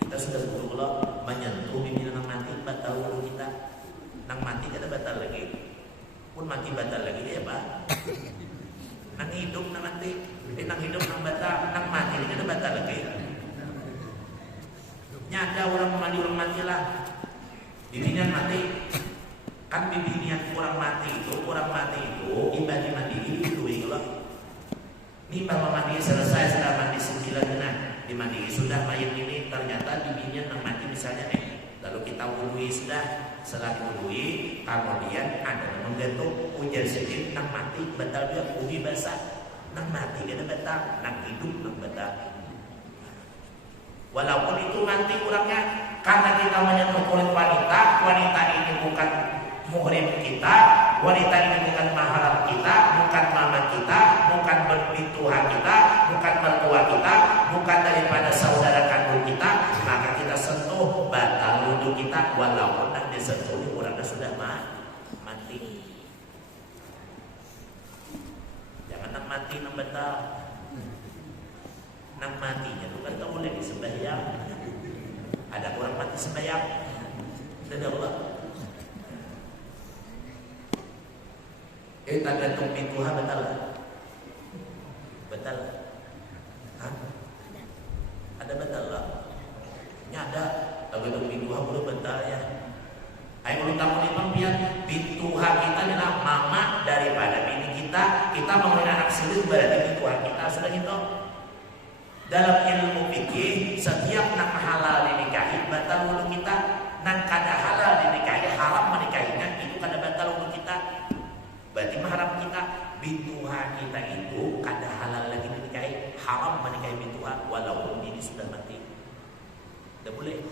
kita sudah betul kalau menyentuh bibinya nang mati, batal wudu kita. Nang mati kada batal lagi. Pun mati batal lagi ya Pak. Nang hidup nang mati, nang hidup nang batal, nang mati ini kada batal lagi. Nyada orang mandi orang mati lah, bibinya mati, kan bibinya orang mati itu ibadah mandi itu loh. Ini bapak mandi selesai, sudah mandi 9 nah, dimandi sudah mayat ini ternyata bibinya nang mati misalnya nih, lalu kita wudhui sudah, setelah diwudhui kemudian ada yang menggantung ujar sedikit nang mati batal dia ubi basah, nang mati kada batal, nang hidup nang batal. Walaupun itu nanti kurangnya, karena kita menyentuh kulit wanita, wanita ini bukan muhrim kita, wanita ini bukan mahram kita, bukan mama kita, bukan berbintuha kita, bukan mertua kita, bukan daripada saudara kandung kita, maka kita sentuh batal wudu kita, walaupun nak disentuh kurangnya sudah mati. Jangan nak mati nak batal. Nang matinya itu kan tak boleh disembahyang. Ada orang mati sembahyang, tidak Allah. Tergantung pintuha batal. Batal. Hah? Ada batal lah. Ini ada. Tergantung pintuha boleh batal ya. Ayo belum tahu ni pembiar pintuha kita adalah mama daripada bini kita. Kita mengenai anak sendiri berarti pintuha kita sudah gitu. Dalam ilmu fikih, setiap nak halal dinikahi batal wudu kita, nak kada halal dinikahi haram menikahinya itu kada batal wudu kita. Berarti mahram kita, bintuha kita itu kada halal lagi dinikahi, haram menikahi bintuha walaupun ini sudah mati. Tidak boleh.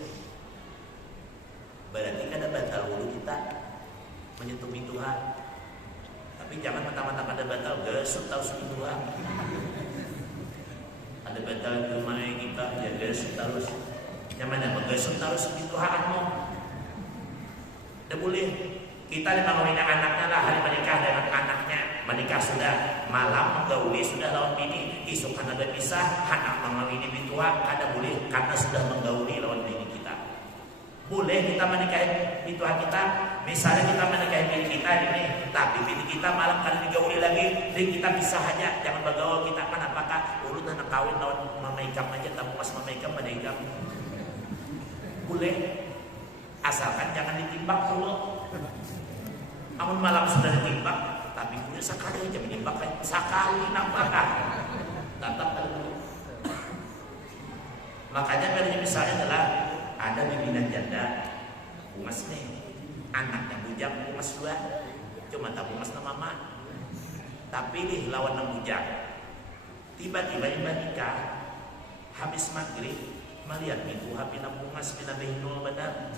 Berarti kada batal wudu kita menyentuh bintuha. Tapi jangan mentang-mentang kada batal gesut tahu bintuha. Ada batal rumah kita jaga terus. Yang mana menggesut terus bintuhaanmu. Tidak boleh. Kita memang anaknya lah hari menikah dengan anaknya. Menikah sudah malam menggauli sudah lawan bini. Esok kan ada pisah anak mengawini bintuha kada boleh karena sudah menggauli lawan bini kita. Boleh kita menikahi bintuha kita Misalnya kita menikahi bini kita ini, tapi bini kita malam kali digauli lagi, dan kita bisa aja, jangan bergaul kita kan apakah urut anak kawin lawan memaikam aja, tapi pas memaikam menikam boleh, asalkan jangan ditimbang dulu. Namun malam sudah ditimbang, tapi boleh sekali aja menimbang sekali nampakah tetap dulu. Makanya misalnya adalah ada bibinan janda, umas nih. Anaknya bujang umas dua, cuma tak umas nama mama. Tapi nih lawan nang bujang, tiba-tiba nikah, habis maghrib melihat itu hapi nang umas binabehinul benar.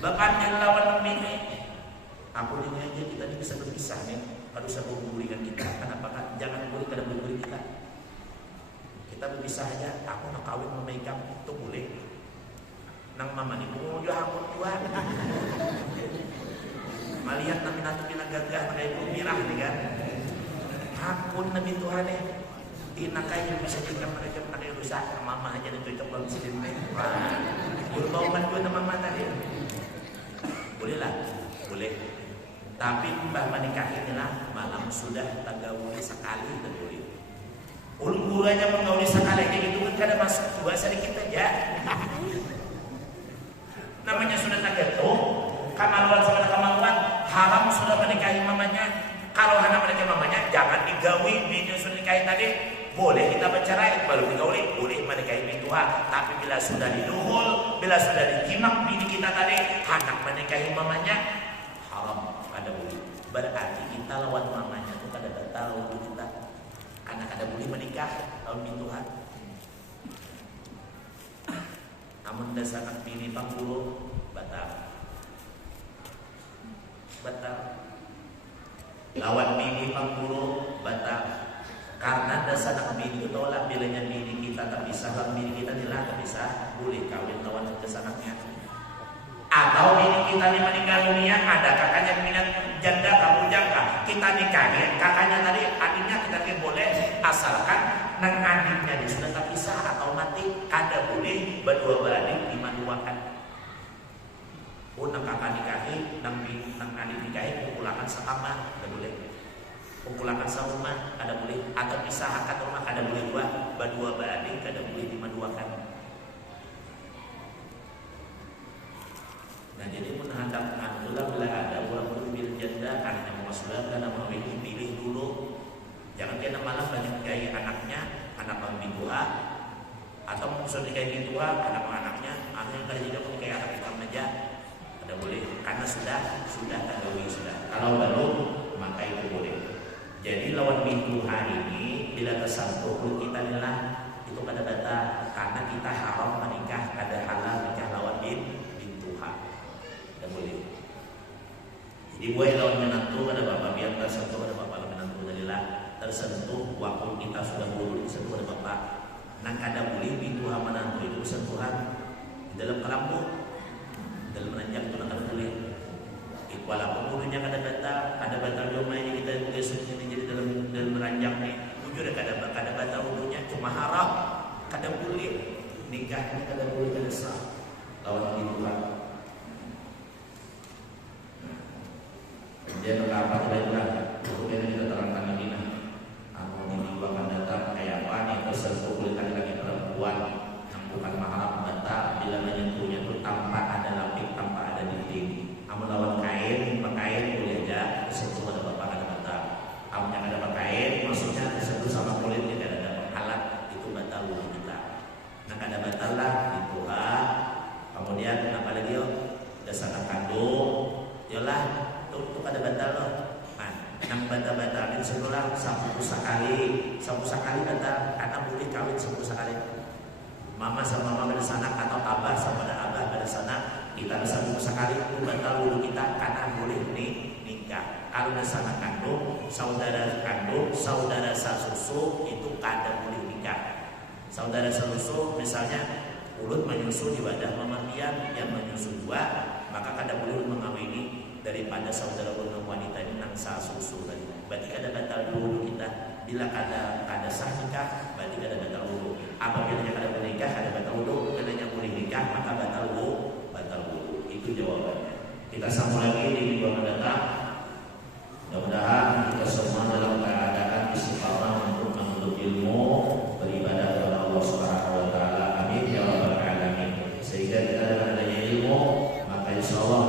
Bapaknya lawan nang bini, aku ini aja kita ini bisa berpisah nih, harus ada hubungan kita. Kenapa kan? Jangan boleh kada boleh kita. Kita berpisah aja. Aku nak kawin memaikam itu boleh. Nang mama ni mau jual hakun tua. Malihat nabi nanti pinagagah pakai ibu mirah nih kan. Hakun nabi Tuhan nih. Tinakai yang bisa tinggal mereka pakai rusak. Mama aja nih itu bang sidin nih. Berbauman gue nama mama tadi. Boleh lah, boleh. Tapi mbah menikahi inilah malam sudah tagauli sekali dan boleh. Ulu aja menggauli sekali kayak gitu kan kada masuk dua sedikit aja. Namanya sudah tageto, kamaluan sama kamaluan, haram sudah menikahi mamanya. Kalau anak menikahi mamanya, jangan digawi. Bini sudah nikahi tadi, boleh kita bercerai, baru digawi, boleh menikahi bintuha. Tapi bila sudah diduhul, bila sudah dijimak bini kita tadi, anak menikahi mamanya, haram, kada boleh. Berarti kita lawan mamanya itu kada tahu kita. Anak kada boleh menikah lawan bintuha. Namun dasar anak bini panggulu batal. Lawan bini panggulu batal. Karena dasar anak bini itu tolak bilanya bini kita tak bisa, lawan bini kita tidak tak bisa boleh kawin lawan dasar anaknya. Atau bini kita nih meninggal dunia, ada kakaknya minat janda kamu jangka, kita nikahin kakaknya tadi, adiknya kita boleh, asalkan nang adiknya dia sudah terpisah atau mati, kada boleh berdua beradik dimaduakan. Nang kakak nikahi, nang adik nikahi, kumpulakan sekamar, kada boleh. Kumpulakan serumah, kada boleh. Atau pisah akad rumah, kada boleh dua. Berdua beradik, kada boleh dimaduakan. Nah jadi pun hendak alhamdulillah bila ada orang pilih janda karena mau sudah karena mau pilih dulu. Jangan kena malam banyak gaya anaknya, anak bintua atau musuh kayak bintua, anaknya, anaknya kada jadi pun kayak anak kita aja. Ada boleh karena sudah kadawi sudah. Kalau baru maka itu boleh. Jadi lawan bintua ini bila tersentuh kulit kita inilah itu kada batal karena kita haram menikah, kada halal nikah lawan bintua. Tidak boleh. Jadi buat lawan menantu ada bapak biar tersentuh ada bapak lawan menantu jadilah tersentuh waktu kita sudah bulu disentuh ada bapak. Nang kada boleh bintua menantu itu sentuhan di dalam kelambu, dalam ranjang itu nang kada boleh. Walaupun bulunya kada batal domanya kita besok ini jadi dalam ranjang nih. Bujur kada batal bulunya cuma haram kada boleh nikahnya kada boleh kada sah lawan bintua. Dia terdapat baiklah kemudian kita terangkan ini nah anu ini akan datang kayak apa nih tersentuh kulit laki-laki perempuan yang bukan mahram batal bila menyentuhnya itu tanpa ada lapik tanpa ada dinding. Amun lawan kain pakai boleh aja tersentuh ada bapak ada batal. Amun yang ada pakai maksudnya tersentuh sama kulit tidak ada penghalang itu batal wudhu kita. Nah kada batal lah itu kemudian apalagi dasar kandung yalah itu kada batal loh. Nah, nang batal-batalin sekolah sampu sekali batal karena boleh kawin sampu sekali. Mama sama mama pada sana atau abah sama abah pada sana kita sampu sekali itu batal wudhu kita karena boleh nikah. Kalau pada sana kandung, saudara sasusu itu kada boleh nikah. Saudara sasusu misalnya ulut menyusu di wadah mama pian yang menyusu dua, maka kada boleh mengawini daripada saudara wanita ini nang sah susu tadi. Berarti kada batal dulu kita. Bila kada sah nikah, berarti kada batal wudhu. Apabila kada boleh nikah, kada batal wudhu. Bila boleh nikah, maka batal wudhu. Itu jawabannya. Kita sambung lagi di minggu mendatang. Mudah-mudahan kita semua dalam keadaan istiqamah untuk menuntut ilmu, beribadah kepada Allah Subhanahu wa taala. Amin ya rabbal alamin. Sehingga kita dengan adanya ilmu, maka insyaallah